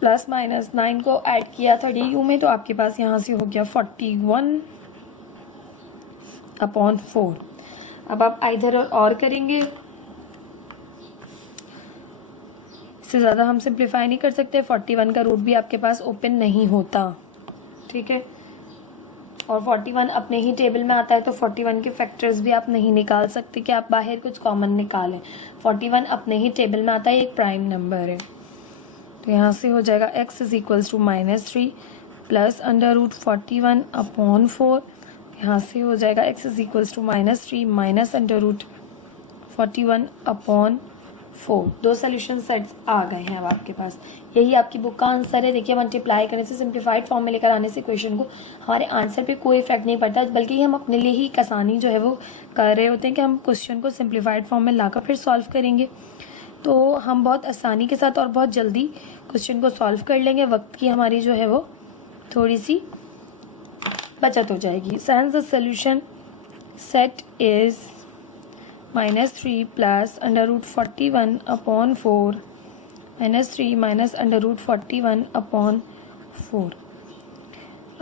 plus minus 9 को ऐड किया 32 में, तो आपके पास यहाँ से हो गया 41 अपॉन 4। अब आप इधर और करेंगे, इससे ज़्यादा हम सिंप्लीफाई नहीं कर सकते। 41 का रूट भी आपके पास ओपन नहीं होता। ठीक है, और 41 अपने ही टेबल में आता है, तो 41 के फैक्टर्स भी आप नहीं निकाल सकते कि आप बाहर कुछ कॉमन निकालें। 41 अपने ही टेबल में आता है, एक प्राइम नंबर है। तो यहाँ से हो जाएगा x is equals to -3 plus √41/4। यहाँ से हो जाएगा x is equals to -3 minus √41/4। दो सोल्यूशन सेट्स आ गए हैं अब आपके पास। यही आपकी बुक का आंसर है। देखिए, मल्टीप्लाई करने से, सिंप्लीफाइड फॉर्म में लेकर आने से क्वेश्चन को हमारे आंसर पे कोई इफेक्ट नहीं पड़ता, बल्कि हम अपने लिए ही एक आसानी जो है वो कर रहे होते हैं कि हम क्वेश्चन को सिंप्लीफाइड फॉर्म में लाकर फिर सॉल्व करेंगे। तो हम बहुत आसानी के साथ और बहुत जल्दी क्वेश्चन को सॉल्व कर लेंगे। वक्त की हमारी जो है वो थोड़ी सी बचत हो जाएगी। Sense the solution set is -3 plus √41/4 -3 minus √41/4।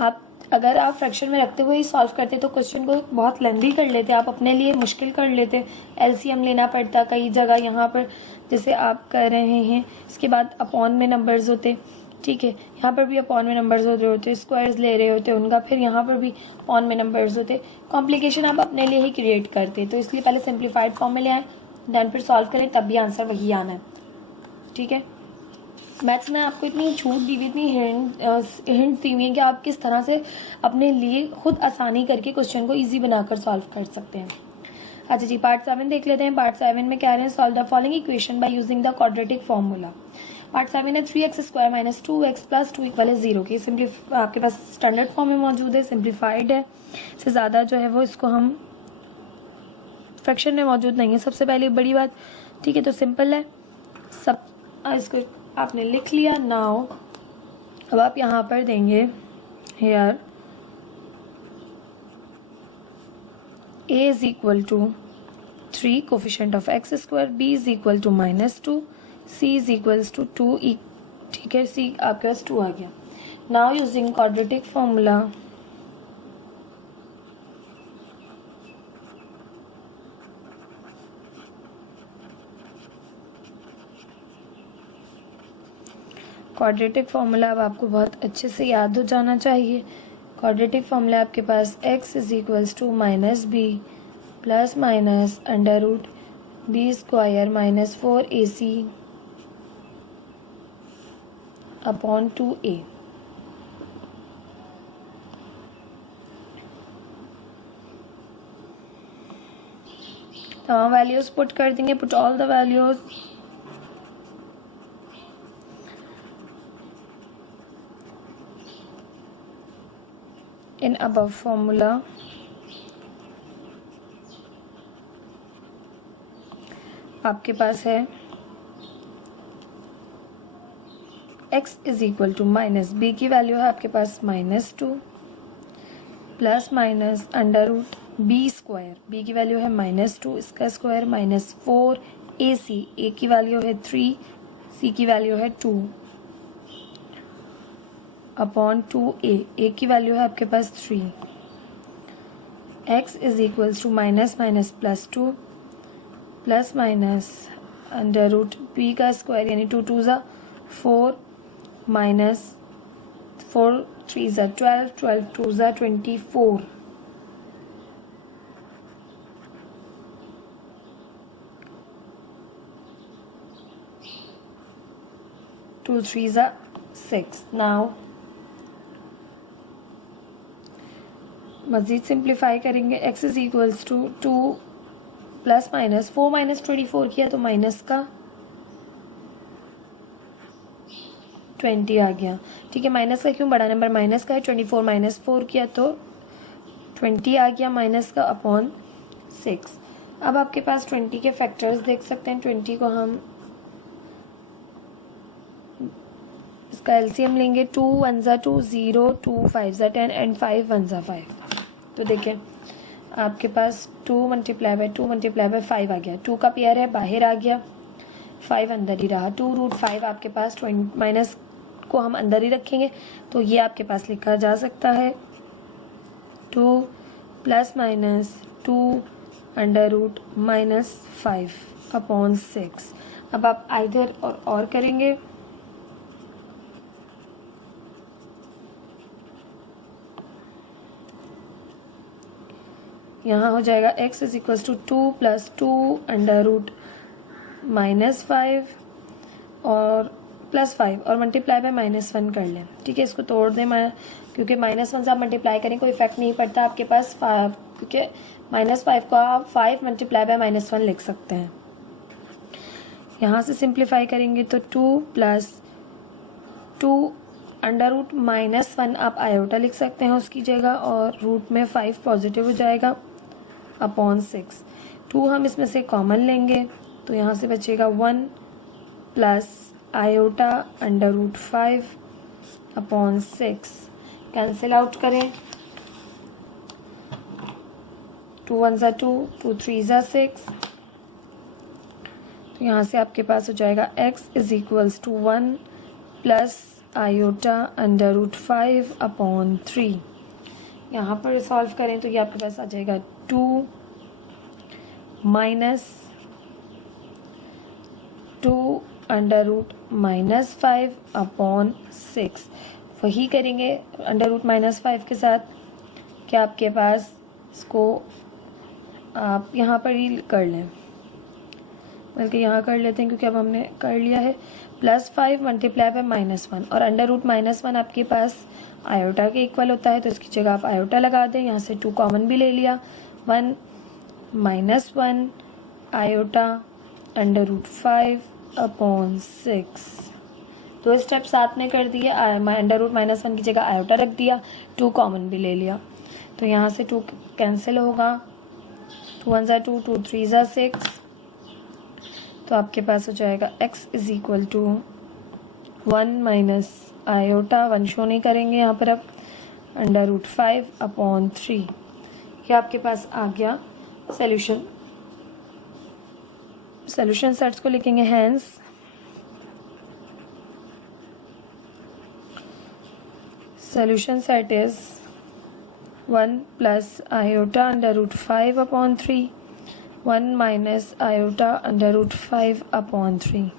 आप अगर आप फ्रैक्शन में रखते हुए ही सॉल्व करते तो क्वेश्चन को बहुत लेंदी कर लेते, आप अपने लिए मुश्किल कर लेते, एलसीएम लेना पड़ता कई जगह। यहाँ पर जैसे आप कर रहे हैं, इसके बाद अपॉन में नंबर्स होते, ठीक है, यहाँ पर भी अपॉन में नंबर्स हो रहे होते, स्क्वायर्स ले रहे होते उनका, फिर यहाँ पर भी अपॉन में नंबर्स होते। कॉम्प्लिकेशन आप अपने लिए ही क्रिएट करते, तो इसलिए पहले सिंप्लीफाइड फॉर्म में ले आए, देन फिर सॉल्व करें, तब भी आंसर वही आना है। ठीक है, मैथ्स में आपको इतनी छूट दी हुई, इतनी हिंट दी हुई है कि आप किस तरह से अपने लिए खुद आसानी करके क्वेश्चन को इजी बनाकर सॉल्व कर सकते हैं। अच्छा जी, पार्ट 7 देख लेते हैं। पार्ट 7 में कह रहे हैं solve the following equation by using the quadratic formula. Part 7 है 3x² - 2x + 2 = 0 की आपके पास स्टैंडर्ड फॉर्म में मौजूद है, सिंप्लीफाइड है, इससे ज़्यादा जो है वो इसको हम फ्रैक्शन में मौजूद नहीं है, सबसे पहले बड़ी बात। ठीक है, तो सिंपल है सब, इसको आपने लिख लिया। नाउ अब आप यहाँ पर देंगे here a is equal to 3 coefficient of x², b is equal to -2, c is equals to 2। ठीक है, c आपके पास 2 आ गया। Now using quadratic formula quadratic formula अब आपको बहुत अच्छे से याद हो जाना चाहिए। क्वाड्रेटिक फॉर्मूला आपके पास x is equals to -b plus minus √b² - 4ac upon 2a। तमाम वैल्यूज पुट कर देंगे, put all the values. In above formula आपके पास है x is equal to -b की वैल्यू है आपके पास -2 प्लस माइनस √b², b की वैल्यू है -2, इसका स्क्वायर -4ac, a की वैल्यू है 3, c की वैल्यू है 2 अपॉन 2a, a की वैल्यू है आपके पास 3। x is equals to -−+2 plus minus √b का स्क्वायर यानी 2 2 ज़ा 4 माइनस 4 3 ज़ा 12 12 2 ज़ा 24 2 3 ज़ा 6। नाउ मज़ीद सिंप्लीफाई करेंगे। x is equals to 2 plus minus 4 - 24 किया तो माइनस का 20 आ गया। ठीक है, माइनस का क्यों, बड़ा नंबर माइनस का है, 24 - 4 किया तो 20 आ गया माइनस का अपॉन 6। अब आपके पास 20 के फैक्टर्स देख सकते हैं। 20 को हम इसका एलसीएम लेंगे। 2 1 ज़ा 2 0, 2 5 ज़ा 10 एंड 5 1 ज़ा 5। तो देखें आपके पास 2 × 2 × 5 आ गया। 2 का पेयर है, बाहर आ गया, 5 अंदर ही रहा। 2√5 आपके पास माइनस को हम अंदर ही रखेंगे, तो ये आपके पास लिखा जा सकता है 2 प्लस माइनस 2 √-5 अपॉन 6। अब आप आइदर और करेंगे। यहाँ हो जाएगा x is equals to 2 plus 2 under root -5 और +5 और मल्टीप्लाई बाय -1 कर लें। ठीक है, इसको तोड़ दें क्योंकि -1 से आप मल्टीप्लाई करें कोई इफेक्ट नहीं पड़ता आपके पास, क्योंकि -5 को आप 5 मल्टीप्लाई बाय -1 लिख सकते हैं। यहाँ से सिंप्लीफाई करेंगे तो 2 प्लस 2 अंडर रूट -1 आप आयोटा लिख सकते हैं उसकी जगह, और रूट में 5 पॉजिटिव हो जाएगा अपॉन 6। 2 हम इसमें से कॉमन लेंगे तो यहाँ से बचेगा 1 plus iota under root 5 upon 6। Cancel out करें, 2 1 ज़ा 2, 2 3 ज़ा 6। तो यहाँ से आपके पास हो जाएगा x is equals to 1 plus iota under root 5 upon 3। यहाँ पर सॉल्व करें तो ये आपके पास आ जाएगा 2 माइनस 2 अंडर रूट -5 अपॉन 6। वही करेंगे अंडर रूट -5 के साथ कि आपके पास इसको आप यहाँ पर ही कर लें, बल्कि यहाँ कर लेते हैं क्योंकि अब हमने कर लिया है। +5 मल्टीप्लाई बाय -1 और अंडर रूट -1 आपके पास आयोटा के इक्वल होता है, तो इसकी जगह आप आयोटा लगा दें। यहाँ से 2 कॉमन भी ले लिया, 1 -1 iota under root 5 upon 6। 2 step साथ में कर दिए, अंडर रूट -1 की जगह आयोटा रख दिया, 2 कॉमन भी ले लिया। तो यहाँ से 2 कैंसिल होगा, 2 1 ज़ा 2, 2 3 ज़ा 6। तो आपके पास हो जाएगा x is equal to 1 minus iota, 1 show नहीं करेंगे यहाँ पर अब, अंडर रूट 5 अपॉन 3। ये आपके पास आ गया सॉल्यूशन। सॉल्यूशन सेट्स को लिखेंगे hence solution set is 1 plus iota under root 5 upon 3, 1 minus iota under root 5 upon 3।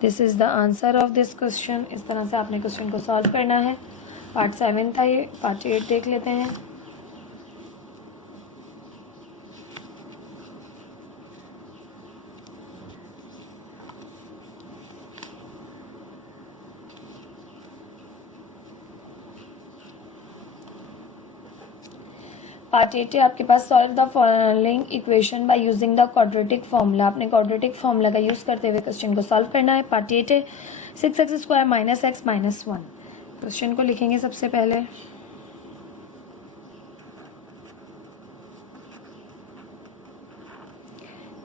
This is the answer of this question. इस तरह से आपने क्वेश्चन को सॉल्व करना है। पार्ट 7 था ये, पार्ट 8 देख लेते हैं। पार्ट 8 है आपके पास, solve the following equation by using the quadratic formula. आपने क्वाड्रेटिक फॉर्मूला का यूज करते हुए क्वेश्चन को सॉल्व करना है। पार्ट 8 है 6x² minus x minus 1। Question को लिखेंगे सबसे पहले।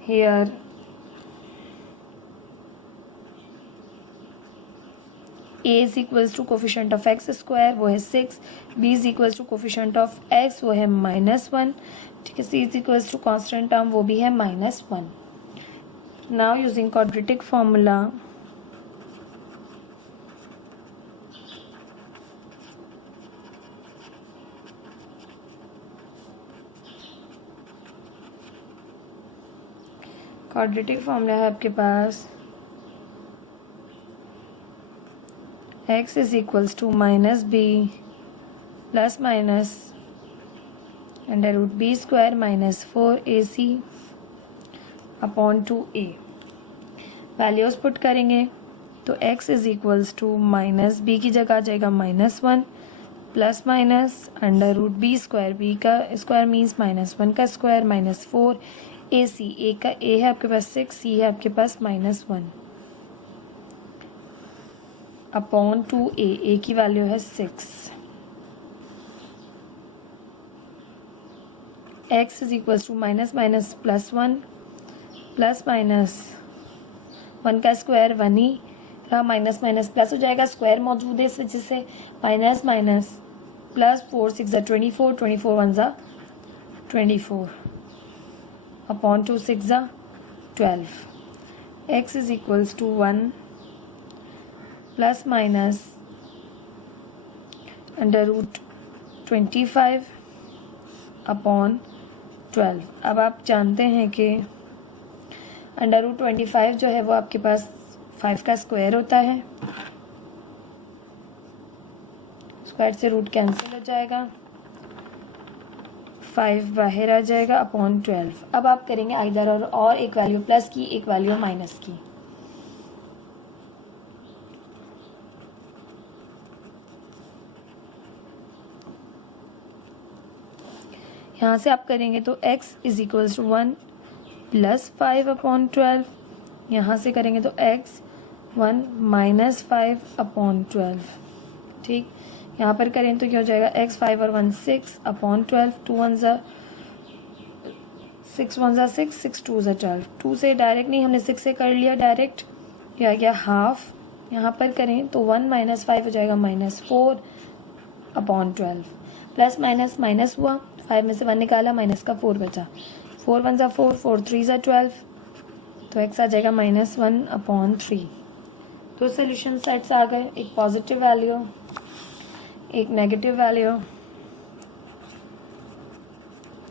Here a is equals to coefficient of x square, वो है 6। b is equals to coefficient of x, वो है -1। ठीक है, c is equals to constant term, वो भी है -1। Now using quadratic formula, quadratic formula है आपके पास x is equals to -b plus minus under root b square minus 4ac upon 2a। Values put करेंगे तो x is equals to -b की जगह आ जाएगा -1 plus minus under root b square, b का स्क्वायर मीन्स -1 का square minus 4ac, a का a है आपके पास 6, c है आपके पास -1 अपॉन 2a, a की वैल्यू है 6। x is equals to minus minus +1 plus minus 1 का स्क्वायर 1 ही रहा, माइनस माइनस प्लस हो जाएगा, स्क्वायर मौजूद है इस वजह से माइनस माइनस प्लस 4 6 ज़ा 24, 24 1 ज़ा 24 अपॉन 2 6 ज़ा 12। x is equals to 1 plus minus under root 25 upon 12। अब आप जानते हैं कि अंडर रूट 25 जो है वो आपके पास 5 का स्क्वायर होता है, स्क्वायर से रूट कैंसिल हो जाएगा, 5 बाहर आ जाएगा अपॉन 12। अब आप करेंगे आइदर और एक वैल्यू प्लस की, एक वैल्यू माइनस की। यहाँ से आप करेंगे तो x is equals to 1 plus 5 upon 12। यहाँ से करेंगे तो x 1 माइनस 5 अपॉन 12। ठीक, यहाँ पर करें तो क्या हो जाएगा x 5 और 1 6 अपॉन 12। 2 1 ज़ा 6 1 ज़ा 6 6 2 ज़ा 12। 2 से डायरेक्ट नहीं, हमने 6 से कर लिया डायरेक्ट, क्या गया हाफ। यहाँ पर करें तो 1 माइनस 5 हो जाएगा minus 4 upon 12। Plus minus minus हुआ, 5 में से 1 निकाला, माइनस का 4 बचा। 4 1 ज़ा 4 4 3 ज़ा 12, तो x आ जाएगा माइनस 1 अपॉन 3। तो सोल्यूशन सेट्स आ गए, एक पॉजिटिव वैल्यू, एक negative value.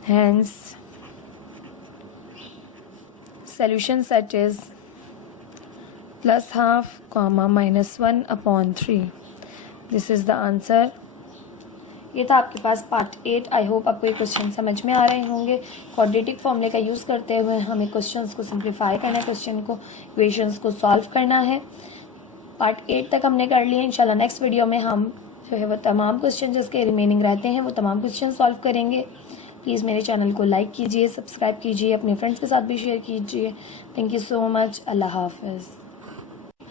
Hence solution set is plus half comma minus 1 upon 3। This is the answer. ये था आपके पास पार्ट 8। आई होप आपको ये क्वेश्चन समझ में आ रहे होंगे। क्वाड्रेटिक फॉर्मूले का यूज़ करते हुए हमें क्वेश्चंस को सिंप्लीफाई करना है, क्वेश्चन को इक्वेशंस को सॉल्व करना है। पार्ट 8 तक हमने कर लिया। इंशाल्लाह नेक्स्ट वीडियो में हम जो है वो तमाम क्वेश्चन जिसके रिमेनिंग रहते हैं वो तमाम क्वेश्चन सॉल्व करेंगे। प्लीज़ मेरे चैनल को लाइक कीजिए, सब्सक्राइब कीजिए, अपने फ्रेंड्स के साथ भी शेयर कीजिए। Thank you so much. अल्लाह हाफिज़।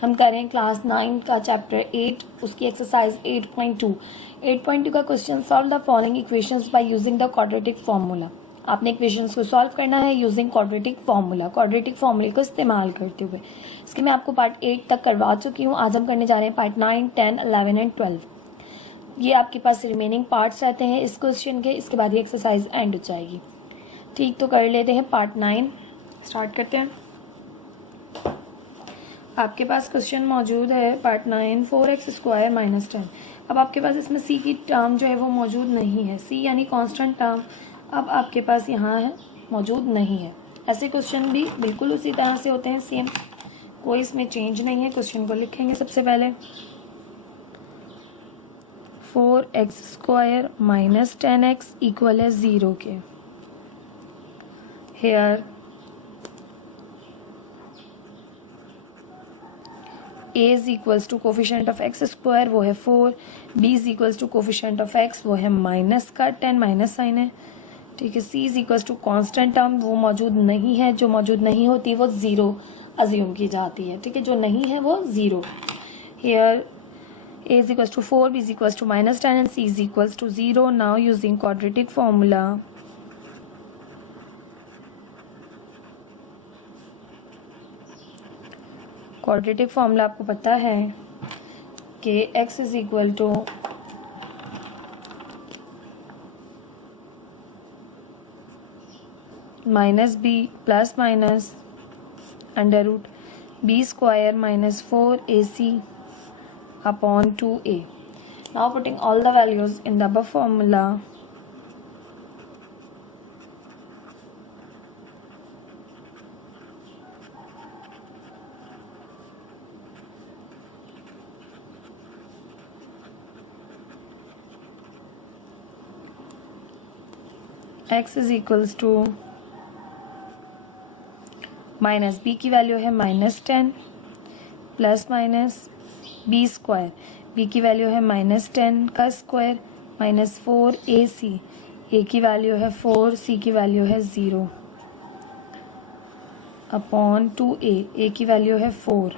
हम करें क्लास 9 का चैप्टर 8, उसकी एक्सरसाइज 8.2। 8.2 का question, solve the following equations by using the quadratic formula. आपने इक्वेशंस को सॉल्व करना है यूजिंग क्वाड्रेटिक फार्मूला, क्वाड्रेटिक फार्मूले को इस्तेमाल करते हुए। इसके मैं आपको पार्ट 8 तक करवा चुकी हूँ। आज हम करने जा रहे हैं पार्ट 9, 10, 11 एंड 12। ये आपके पास रिमेनिंग पार्ट्स रहते हैं इस क्वेश्चन के। इसके बाद ये एक्सरसाइज एंड हो जाएगी। ठीक, तो कर लेते हैं पार्ट 9, स्टार्ट करते हैं। आपके पास क्वेश्चन मौजूद है पार्ट 9, 4x² माइनस 10। अब आपके पास इसमें c की टर्म जो है वो मौजूद नहीं है, c यानी कांस्टेंट टर्म अब आपके पास यहाँ है मौजूद नहीं है। ऐसे क्वेश्चन भी बिल्कुल उसी तरह से होते हैं, सेम, कोई इसमें चेंज नहीं है। क्वेश्चन को लिखेंगे सबसे पहले, 4x² माइनस 10x इक्वल है 0 के। Here a is equals to coefficient of x², वो है 4। b is equals to coefficient of x, वो है माइनस का 10, माइनस साइन है। ठीक है, c is equals to constant term, वो मौजूद नहीं है, जो मौजूद नहीं होती वो 0 अज्यूम की जाती है। ठीक है, जो नहीं है वो 0। Here a is equals to 4, b is equals to minus 10 and c is equals to 0। Now using quadratic formula, quadratic formula आपको पता है कि x is equal to minus B plus minus under root b² minus 4ac upon 2a। Now putting all the values in the above formula, x is equals to minus b की value है minus 10 plus minus b², b की value है minus 10 का square minus 4ac, a की value है 4, c की value है 0 upon 2a, a की वैल्यू है 4।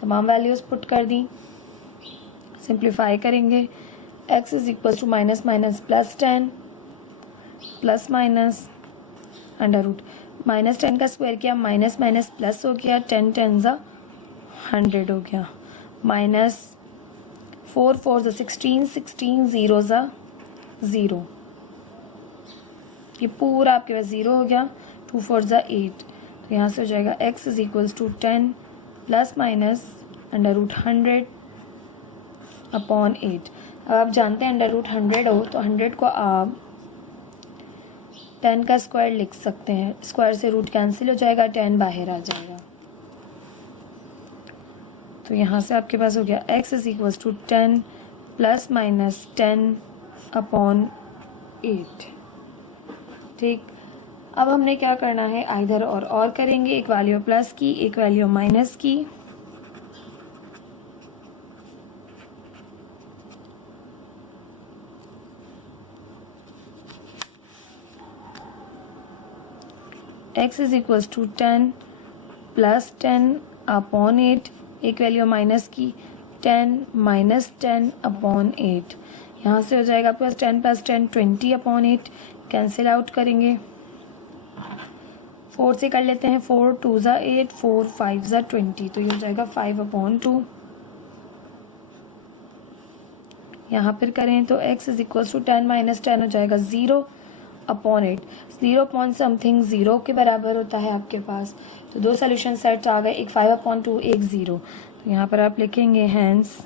तमाम वैल्यूज पुट कर दी, सिंप्लीफाई करेंगे। x is equal to minus minus plus 10 plus minus under root minus 10 का स्क्वायर किया, माइनस माइनस प्लस हो गया, 10 10 ज़ा 100 हो गया, माइनस 4 4 ज़ा 16 16 0 ज़ा 0। ये पूरा आपके पास 0 हो गया, 2 4 ज़ा 8। तो यहाँ से हो जाएगा x is equals to 10 plus minus under root 100 upon 8। अब आप जानते हैं अंडर रूट 100 हो तो 100 को आप 10 का स्क्वायर लिख सकते हैं। स्क्वायर से रूट कैंसिल हो जाएगा, 10 बाहर आ जाएगा। तो यहाँ से आपके पास हो गया x is equals to 10 plus minus 10 upon 8। ठीक, अब हमने क्या करना है, आइदर और करेंगे, एक वैल्यू प्लस की, एक वैल्यू माइनस की। x is equals to 10 plus 10 upon 8, एक वैल्यू माइनस की 10 माइनस 10 अपॉन 8। यहाँ से हो जाएगा आपके पास 10 प्लस 10 20 अपॉन 8, कैंसिल आउट करेंगे। 4 से कर लेते हैं, 4 2 ज़ा 8, 4 5 ज़ा 20, तो ये हो जाएगा 5 अपॉन 2। यहाँ पर करें तो x is equal to 10 minus 10 हो जाएगा 0 अपॉन 8। 0 अपॉन समथिंग 0 के बराबर होता है आपके पास, तो दो सोल्यूशन सेट्स आ गए, एक 5 अपॉन 2, एक 0। तो यहाँ पर आप लिखेंगे hence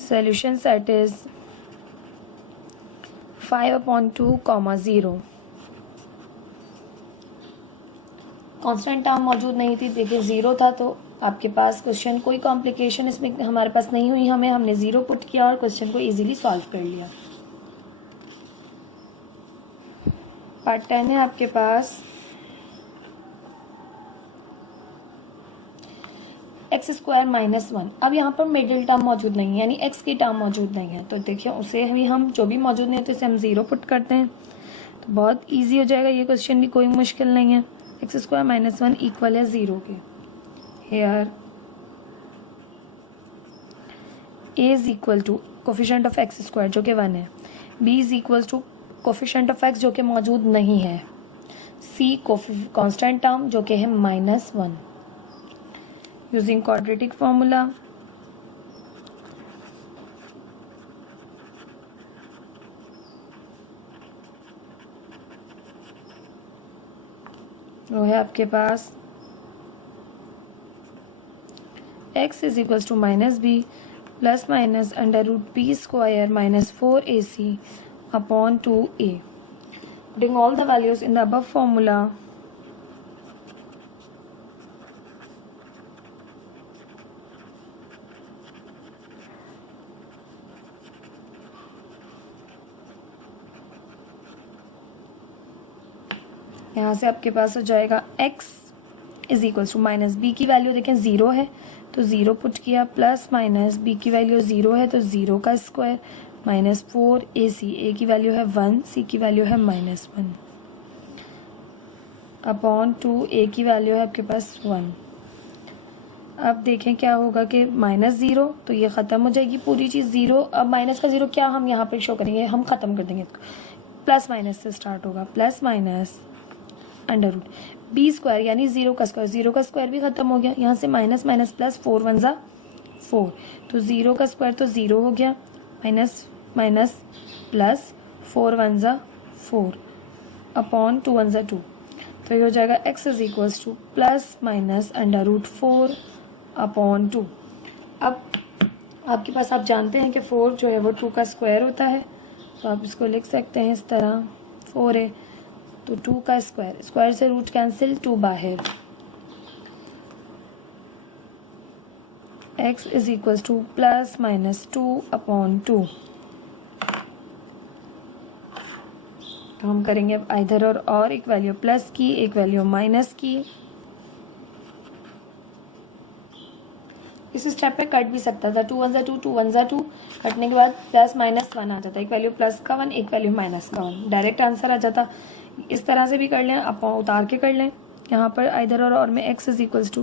solution set is 5 upon 2, 0। Constant term मौजूद नहीं थी, देखिए 0 था, तो आपके पास क्वेश्चन कोई कॉम्प्लिकेशन इसमें हमारे पास नहीं हुई, हमने 0 पुट किया और क्वेश्चन को इजीली सॉल्व कर लिया। पार्ट 10 है आपके पास, एक्स स्क्वायर माइनस 1। अब यहाँ पर मिडिल टर्म मौजूद नहीं है, यानी एक्स की टर्म मौजूद नहीं है, तो देखिए उसे भी हम जो भी मौजूद नहीं है तो इसे हम 0 पुट करते हैं, तो बहुत ईजी हो जाएगा ये क्वेश्चन भी, कोई मुश्किल नहीं है। एक्स स्क्वायर माइनस 1 इक्वल है 0 के। Here a is equal to coefficient of x square जो कि 1 है, b is equal to coefficient of x जो कि मौजूद नहीं है, c कांस्टेंट टर्म जो कि है -1। यूजिंग क्वाड्रेटिक फॉर्मूला, वो है आपके पास x is equal to -b plus minus √b square minus 4ac upon 2a। Putting all the values in the above formula, यहाँ से आपके पास हो जाएगा x is equal to -b की वैल्यू देखें 0 है तो 0 पुट किया, प्लस माइनस b की वैल्यू 0 है तो 0 का स्क्वायर माइनस 4ac, a की वैल्यू है 1, c की वैल्यू है -1 अपॉन 2a की वैल्यू है आपके पास 1। अब देखें क्या होगा कि -0 तो ये ख़त्म हो जाएगी पूरी चीज़ 0। अब माइनस का 0 क्या हम यहाँ पे शो करेंगे, हम ख़त्म कर देंगे, प्लस माइनस से स्टार्ट होगा, प्लस माइनस √b स्क्वायर यानी 0 का स्क्वायर, 0 का स्क्वायर भी ख़त्म हो गया, यहाँ से माइनस माइनस प्लस 4 1 ज़ा 4, तो 0 का स्क्वायर तो 0 हो गया, माइनस माइनस प्लस 4 1 ज़ा 4 अपॉन 2 1 ज़ा 2, तो ये हो जाएगा x is equals to plus minus √4 upon 2। अब आपके पास, आप जानते हैं कि 4 जो है वो 2 का स्क्वायर होता है, तो आप इसको लिख सकते हैं इस तरह, 4 है तो 2 का स्क्वायर, स्क्वायर से रूट कैंसिल, 2 बाहर, x is equals to plus minus 2 upon 2। तो हम करेंगे अब इधर और एक वैल्यू प्लस की, एक वैल्यू माइनस की। इस स्टेप पे कट भी सकता था, 2 1 ज़ा 2, 2 1 ज़ा 2, कटने के बाद प्लस माइनस 1 आ जाता, एक वैल्यू प्लस का 1, एक वैल्यू माइनस का 1, डायरेक्ट आंसर आ जाता। इस तरह से भी कर लें, आप उतार के कर लें, यहाँ पर इधर और में x is equals to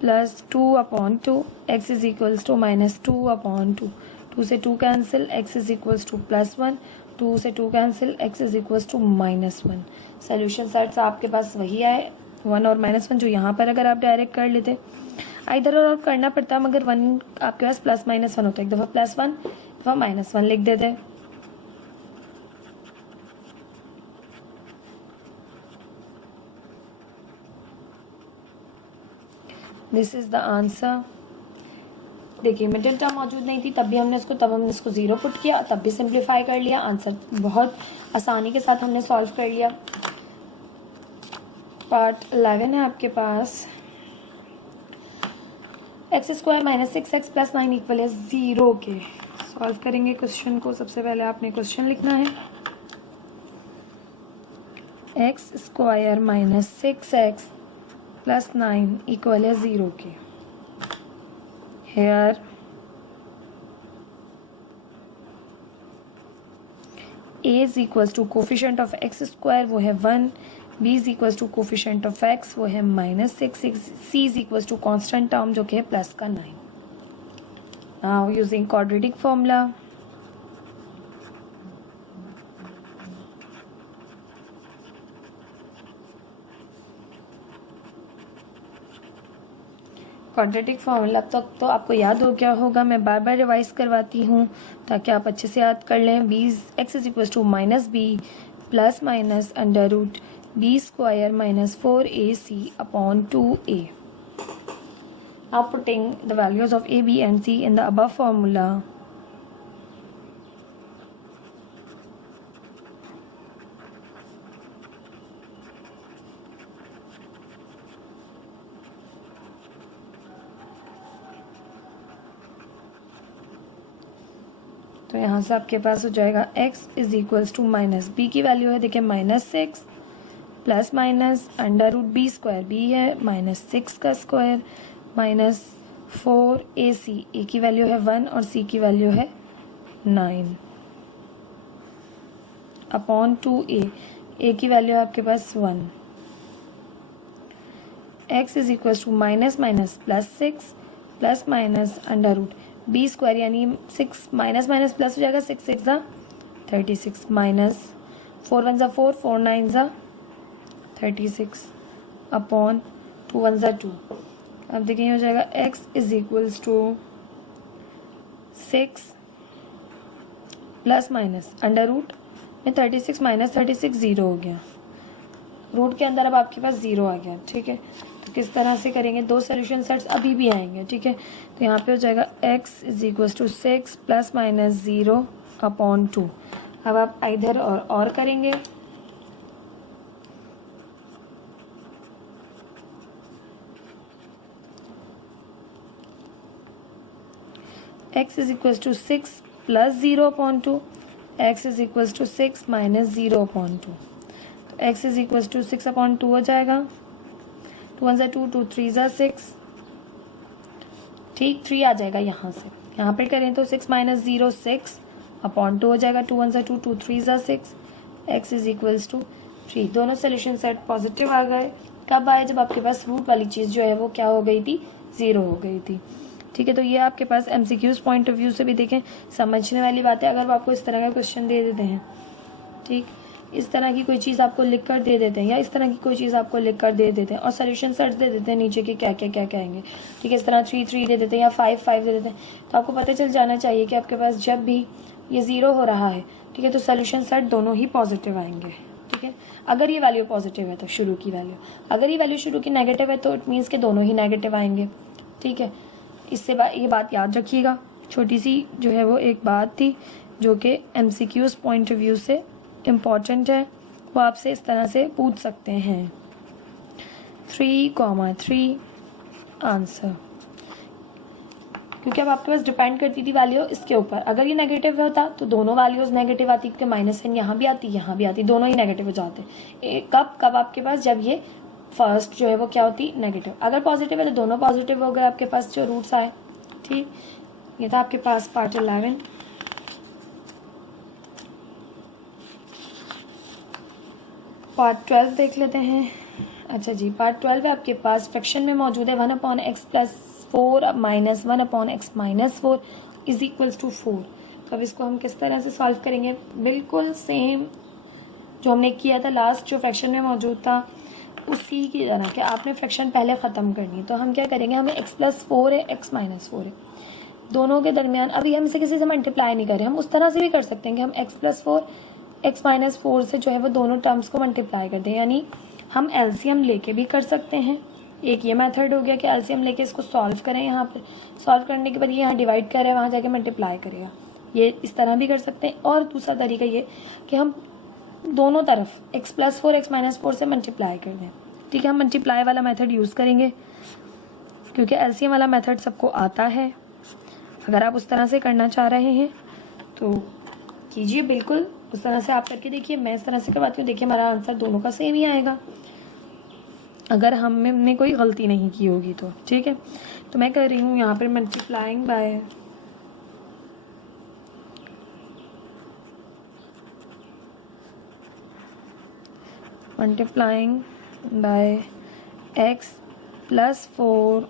plus 2 upon 2, x is equals to minus 2 upon 2, 2 से 2 cancel, x is equals to plus 1, 2 से 2 cancel, x is equals to -1। Solution sets आपके पास वही आए, 1 और -1, जो यहाँ पर अगर आप डायरेक्ट कर लेते, इधर और करना पड़ता, मगर 1 आपके पास प्लस -1 होता है, एक दफ़ा +1 एक दफ़ा -1 लिख देते। This is the answer. देखिए मिडिल टर्म मौजूद नहीं थी, तब हमने इसको 0 पुट किया, तब भी सिंप्लीफाई कर लिया, आंसर बहुत आसानी के साथ हमने सॉल्व कर लिया। पार्ट 11 है आपके पास, x square -6x plus 9 equal है 0 के। सॉल्व करेंगे क्वेश्चन को। सबसे पहले आपने क्वेश्चन लिखना है, x square minus 6x plus 9 equal है 0 के। Here a is equals to coefficient of x square वो है 1, b is equals to coefficient of x वो है -6, c is equals to constant term जो कि है प्लस का 9। Now using quadratic formula, quadratic formula अब तक तो आपको याद हो गया होगा, मैं बार बार रिवाइज करवाती हूँ ताकि आप अच्छे से याद कर लें। X is equal to minus B plus minus under root B square minus 4ac upon 2a। Now putting the values of a, b and c in the above formula, तो यहाँ से आपके पास हो जाएगा x is equals to minus B की value है, देखिए -6 plus minus under root B square, B है -6 का स्क्वायर माइनस 4ac, ए की वैल्यू है 1 और सी की वैल्यू है 9 अपॉन 2a, ए की वैल्यू है आपके पास 1। x is equal to minus minus plus 6 plus minus under root B square यानी 6 माइनस माइनस प्लस हो जाएगा, 6 6 ज़ा 36 माइनस 4 1 ज़ा 4 4 9 ज़ा 36 अपॉन 2 1 ज़ा 2। अब देखिए हो जाएगा x is equals to 6 plus minus under root में 36 माइनस 36 0 हो गया, रूट के अंदर अब आपके पास 0 आ गया। ठीक है, तो किस तरह से करेंगे, दो सोल्यूशन सेट्स अभी भी आएंगे। ठीक है, तो यहाँ पे हो जाएगा x is equals to 6 plus minus 0 upon 2। अब आप इधर और करेंगे, x is equals to 6 plus 0 upon 2, x is equals to 6 minus 0 upon 2, तो x is equals to 6 upon 2 हो जाएगा, 2 1 ज़ा 2 2 3 ज़ा 6, ठीक 3 आ जाएगा यहाँ से। यहाँ पे करें तो 6 माइनस 0 6 अपॉन 2 हो जाएगा, 2 1 ज़ा 2 2 3 ज़ा 6, x इज इक्वल्स टू 3। दोनों सोल्यूशन सेट पॉजिटिव आ गए। कब आए, जब आपके पास रूट वाली चीज़ जो है वो क्या हो गई थी, 0 हो गई थी। ठीक है, तो ये आपके पास MCQs पॉइंट ऑफ व्यू से भी देखें समझने वाली बात है। अगर वो आपको इस तरह का क्वेश्चन दे देते हैं, ठीक, इस तरह की कोई चीज़ आपको लिख कर दे देते हैं या इस तरह की कोई चीज़ आपको लिख कर दे देते हैं और सोल्यूशन सेट्स दे देते हैं नीचे के क्या क्या क्या कहेंगे, ठीक है, इस तरह 3 3 दे देते हैं या 5 5 दे देते हैं, तो आपको पता चल जाना चाहिए कि आपके पास जब भी ये 0 हो रहा है, ठीक है, तो सोल्यूशन सेट दोनों ही पॉजिटिव आएंगे। ठीक है, अगर ये वैल्यू पॉजिटिव है तो शुरू की वैल्यू, अगर ये वैल्यू शुरू की नेगेटिव है तो इट मीन्स के दोनों ही नेगेटिव आएंगे। ठीक है, इससे ये बात याद रखिएगा। छोटी सी जो है वो एक बात थी जो कि MCQs पॉइंट ऑफ व्यू से इम्पॉर्टेंट है, वो आपसे इस तरह से पूछ सकते हैं। 3,3 आंसर, क्योंकि अब आपके पास डिपेंड करती थी वैल्यू इसके ऊपर। अगर ये नेगेटिव होता तो दोनों वैल्यूज नेगेटिव आती, क्योंकि माइनस साइन यहाँ भी आती यहाँ भी आती, दोनों ही नेगेटिव हो जाते। कब आपके पास, जब ये फर्स्ट जो है वो क्या होती, नेगेटिव। अगर पॉजिटिव है तो दोनों पॉजिटिव हो गए आपके पास जो रूट्स आए। ठीक, ये था आपके पास पार्ट 11। पार्ट 12 देख लेते हैं। अच्छा जी, पार्ट 12 है आपके पास, फ्रैक्शन में मौजूद है 1/x plus 4 minus 1/x minus 4 is equals to 4। तो अब इसको हम किस तरह से सॉल्व करेंगे, बिल्कुल सेम जो हमने किया था लास्ट, जो फ्रैक्शन में मौजूद था उसी की तरह कि आपने फ्रैक्शन पहले ख़त्म करनी है। तो हम क्या करेंगे, हमें x प्लस 4 है, x माइनस 4 है, दोनों के दरमियान अभी हम इसे किसी से मल्टीप्लाई नहीं कर रहे, हम उस तरह से भी कर सकते हैं कि हम x प्लस 4 x माइनस 4 से जो है वो दोनों टर्म्स को मल्टीप्लाई कर दें, यानी हम एलसीएम लेके भी कर सकते हैं। एक ये मेथड हो गया कि एलसीएम लेके इसको सॉल्व करें, यहाँ पर सॉल्व करने के बाद ये यहाँ डिवाइड कर रहे हैं, वहाँ जाके मल्टीप्लाई करेगा, ये इस तरह भी कर सकते हैं। और दूसरा तरीका ये कि हम दोनों तरफ x प्लस 4 x माइनस 4 से मल्टीप्लाई कर दें। ठीक है, हम मल्टीप्लाई वाला मेथड यूज़ करेंगे क्योंकि एलसीएम वाला मेथड सबको आता है। अगर आप उस तरह से करना चाह रहे हैं तो कीजिए बिल्कुल उस तरह से आप करके देखिए, मैं इस तरह से करवाती हूँ। देखिए हमारा आंसर दोनों का सेम ही आएगा अगर हमने कोई गलती नहीं की होगी तो। ठीक है, तो मैं कर रही हूँ यहाँ पर multiplying by x plus 4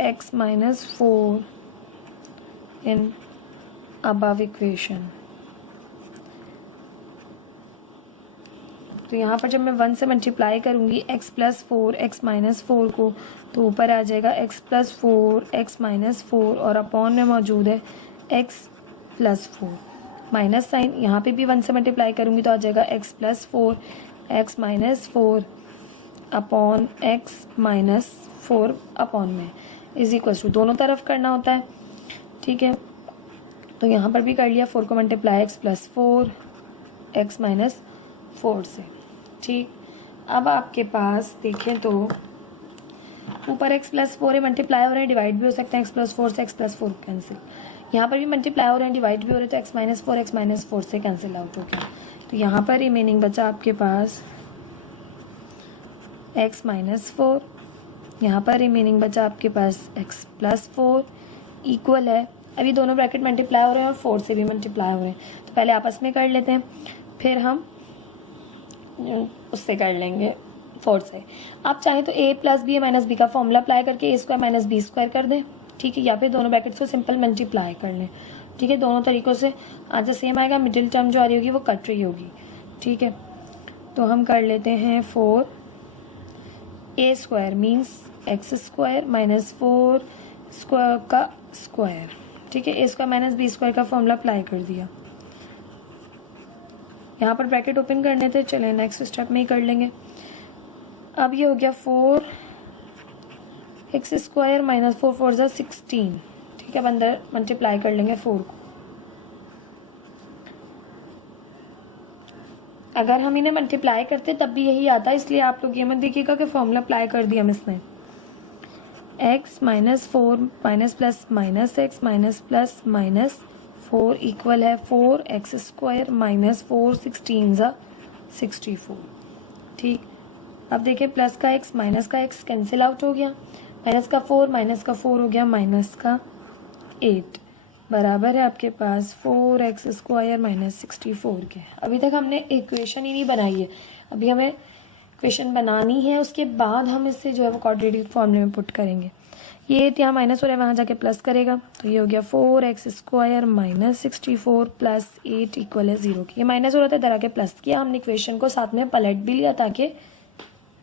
x minus 4 in above equation। तो यहाँ पर जब मैं 1 से मल्टीप्लाई करूँगी x प्लस 4 x माइनस 4 को, तो ऊपर आ जाएगा x प्लस 4 x माइनस 4 और अपॉन में मौजूद है x प्लस 4। माइनस साइन यहाँ पे भी 1 से मल्टीप्लाई करूँगी तो आ जाएगा x plus 4 x minus 4 upon x minus 4 upon में इज इक्वल टू, दोनों तरफ करना होता है। ठीक है, तो यहाँ पर भी कर लिया, 4 को multiply x plus 4 x minus 4 से। ठीक, अब आपके पास देखें तो ऊपर x प्लस 4 है, मल्टीप्लाई हो रहे हैं, डिवाइड भी हो सकते हैं x प्लस 4 से, x प्लस 4 कैंसिल। यहाँ पर भी मल्टीप्लाई हो रहे हैं, डिवाइड भी हो रहे हैं, तो x माइनस 4 से कैंसिल आउट हो गया। तो यहाँ पर रिमेनिंग बचा आपके पास x माइनस 4, यहाँ पर रिमेनिंग बचा आपके पास x प्लस 4 इक्वल है, अभी दोनों ब्रैकेट मल्टीप्लाई हो रहे हैं और 4 से भी मल्टीप्लाई हो रहे हैं, तो पहले आपस में कर लेते हैं, फिर हम उससे कर लेंगे 4 से। आप चाहें तो a plus B minus B का फॉर्मूला अप्लाई करके a square minus B square कर दें। ठीक है, या फिर दोनों ब्रैकेट्स को सिंपल मल्टीप्लाई कर लें। ठीक है, दोनों तरीक़ों से आंसर सेम आएगा, मिडिल टर्म जो आ रही होगी वो कट रही होगी। ठीक है, तो हम कर लेते हैं 4 a square means x square minus 4 square का स्क्वायर। ठीक है, a square minus B square का फॉर्मूला अप्लाई कर दिया। यहाँ पर ब्रैकेट ओपन करने थे, चलें नेक्स्ट स्टेप में ही कर लेंगे। अब ये हो गया 4 x स्क्वायर माइनस 4 4 ज़ा 16। ठीक है, अब अंदर मल्टीप्लाई कर लेंगे 4 को। अगर हम इन्हें मल्टीप्लाई करते तब भी यही आता है, इसलिए आप लोग ये मत देखिएगा कि फॉर्मूला अप्लाई कर दिया हम इसमें। x minus 4 minus plus minus x minus plus minus 4 equal है 4 एक्स स्क्वायर माइनस 4 16 ज़ा 64। ठीक, अब देखिए प्लस का x माइनस का x कैंसिल आउट हो गया, माइनस का 4 माइनस का 4 हो गया माइनस का 8, बराबर है आपके पास 4 एक्स स्क्वायर माइनस 64 के। अभी तक हमने इक्वेशन ही नहीं बनाई है, अभी हमें इक्वेशन बनानी है, उसके बाद हम इससे जो है वो क्वाड्रेटिक फॉर्मूले में पुट करेंगे। ये यहाँ माइनस हो रहा है, वहाँ जाके प्लस करेगा, तो ये हो गया 4 x square minus 64 plus 8 equal है 0 की। ये माइनस हो रहा था, इधर आके प्लस किया हमने, इक्वेशन को साथ में पलट भी लिया ताकि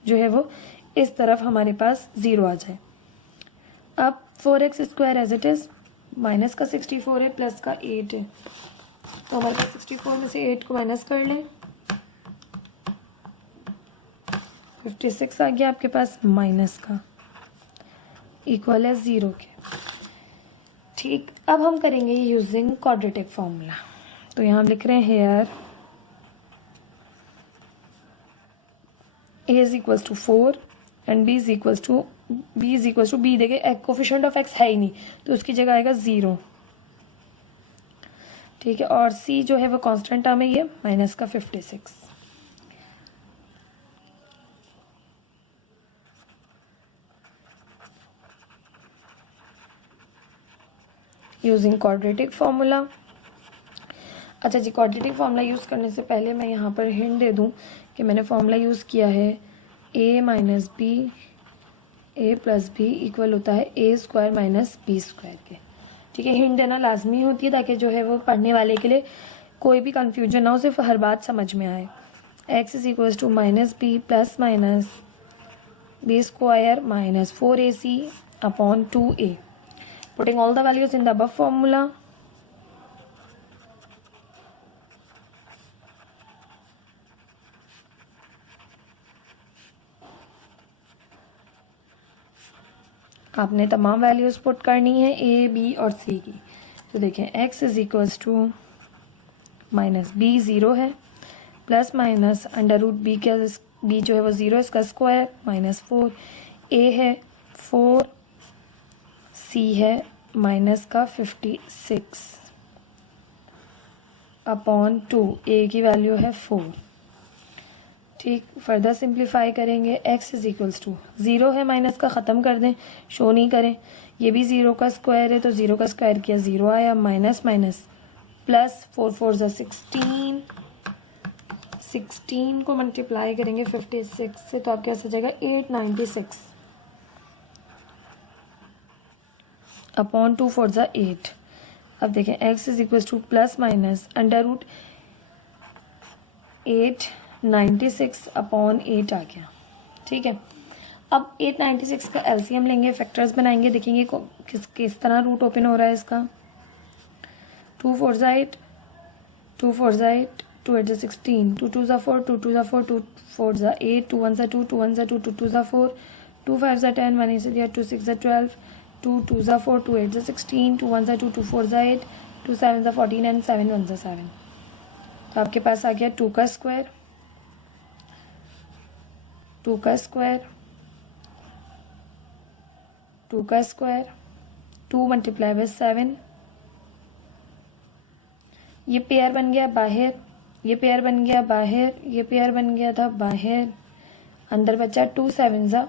जो है वो इस तरफ हमारे पास 0 आ जाए। अब 4 x square as it is, minus का 64 है प्लस का 8 है, तो हमारे पास 64 में से 8 को माइनस कर लें, 56 आ गया आपके पास माइनस का, इक्वल है 0 के। ठीक, अब हम करेंगे यूजिंग क्वाड्रेटिक फॉर्मूला। तो यहाँ लिख रहे हैं here a is equal to 4 and b is equal to b। देखिए कोफिशिएंट ऑफ x है ही नहीं, तो उसकी जगह आएगा 0। ठीक है, और c जो है वो कांस्टेंट टर्म है, ये माइनस का 56। Using quadratic formula. अच्छा जी, क्वाड्रेटिक फार्मूला यूज़ करने से पहले मैं यहाँ पर हिंट दे दूँ कि मैंने फार्मूला यूज़ किया है a minus B a plus B equal होता है a square minus B square के। ठीक है, हिंट देना लाजमी होती है ताकि जो है वो पढ़ने वाले के लिए कोई भी कन्फ्यूजन ना हो, सिर्फ हर बात समझ में आए। x is equal to minus B plus minus B square minus 4ac upon 2a। Putting all the values in the above formula, आपने तमाम वैल्यूज पुट करनी है a, b और c की। तो देखें x is equals to minus B 0 है, plus minus under root B का b जो है वो 0 इसका स्क्वायर माइनस 4, a है 4, c है माइनस का 56। अपॉन 2, ए की वैल्यू है 4। ठीक, फर्दर सिंप्लीफाई करेंगे, x इज इक्वल्स टू 0 है माइनस का, ख़त्म कर दें, शो नहीं करें। ये भी 0 का स्क्वायर है तो 0 का स्क्वायर किया 0 आया, माइनस माइनस प्लस 4 4 ज़ा 16, 16 को मल्टीप्लाई करेंगे 56 से तो आपके पास आ जाएगा 896 अपॉन 2 4 ज़ा 8। अब देखें x is equals to plus minus under root 896 upon 8 आ गया। ठीक है, अब 896 का एलसीएम लेंगे, फैक्टर्स बनाएंगे, देखेंगे किस तरह रूट ओपन हो रहा है इसका। 2 4 ज़ा 8, 2 4 ज़ा 8, 2 8 ज़ा 16, 2 2 ज़ा 4, 2 2 ज़ा 4, 2 4 ज़ा 8, 2 1 ज़ा 2, 2 1 ज़ा 2, 2 2 ज़ा 4, 2 5 ज़ा 10, 1 से दिया, 2 6 ज़ा 12, 2 2 ज़ा 4, 2 8 ज़ा 16, 2 1 ज़ा 2, 2 4 ज़ा 8, 2 7 ज़ा 14 एंड 7 1 ज़ा 7। तो आपके पास आ गया 2 का स्क्वायर, 2 का स्क्वायर, 2 का स्क्वायर, 2 मल्टीप्लाई बाय 7, ये पेयर बन गया बाहर, ये पेयर बन गया बाहर, ये पेयर बन गया था बाहर, अंदर बचा 2 7 ज़ा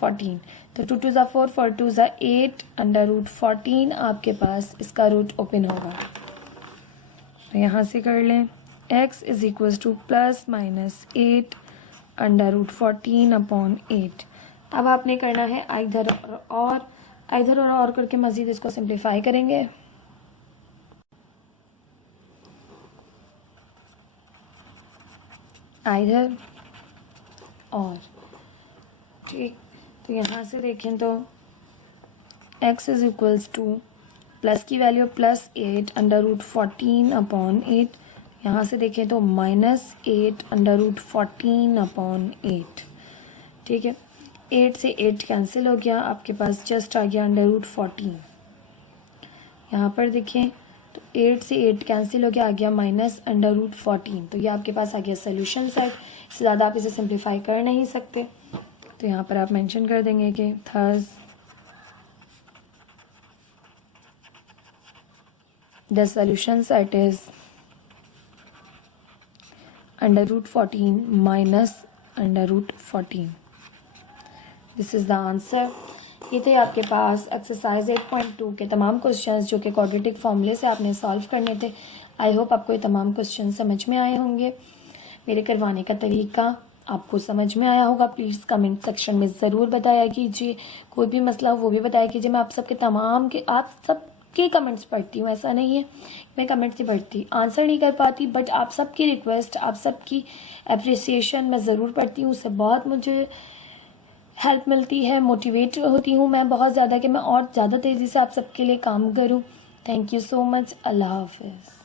14, तो 2 2 ज़ा 4, 4 2 ज़ा 8 अंडर रूट 14 आपके पास इसका रूट ओपन होगा। तो यहाँ से कर लें, x is equals to plus minus 8 under root 14 upon 8। अब आपने करना है इधर और करके मज़ीद इसको सिंप्लीफाई करेंगे। इधर और, ठीक, तो यहाँ से देखें तो x is equals to plus की value plus 8 under root 14 upon 8, यहाँ से देखें तो माइनस 8 अंडर रूट 14 अपॉन 8। ठीक है, 8 से 8 कैंसिल हो गया, आपके पास जस्ट आ गया अंडर रूट 14। यहाँ पर देखें तो 8 से 8 कैंसिल हो गया, आ गया माइनस अंडर रूट 14। तो ये आपके पास आ गया सोल्यूशन सेट, इससे ज़्यादा आप इसे सिंप्लीफाई कर नहीं सकते। तो यहाँ पर आप मेंशन कर देंगे कि thus the solution set is under root 14 minus under root 14। This is the answer. ये थे आपके पास एक्सरसाइज 8.2 के तमाम क्वेश्चंस जो कि क्वाड्रेटिक फॉर्मूले से आपने सॉल्व करने थे। आई होप आपको ये तमाम क्वेश्चन समझ में आए होंगे। मेरे करवाने का तरीका आपको समझ में आया होगा। प्लीज़ कमेंट सेक्शन में ज़रूर बताया कीजिए, कोई भी मसला हो वो भी बताया कीजिए। मैं आप सबके कमेंट्स पढ़ती हूँ, ऐसा नहीं है मैं कमेंट्स नहीं पढ़ती, आंसर नहीं कर पाती, बट आप सबकी रिक्वेस्ट, आप सबकी अप्रिसिएशन मैं ज़रूर पढ़ती हूँ। उससे बहुत मुझे हेल्प मिलती है, मोटिवेट होती हूँ मैं बहुत ज़्यादा कि मैं और ज़्यादा तेज़ी से आप सबके लिए काम करूँ। Thank you so much. अल्लाह हाफिज़।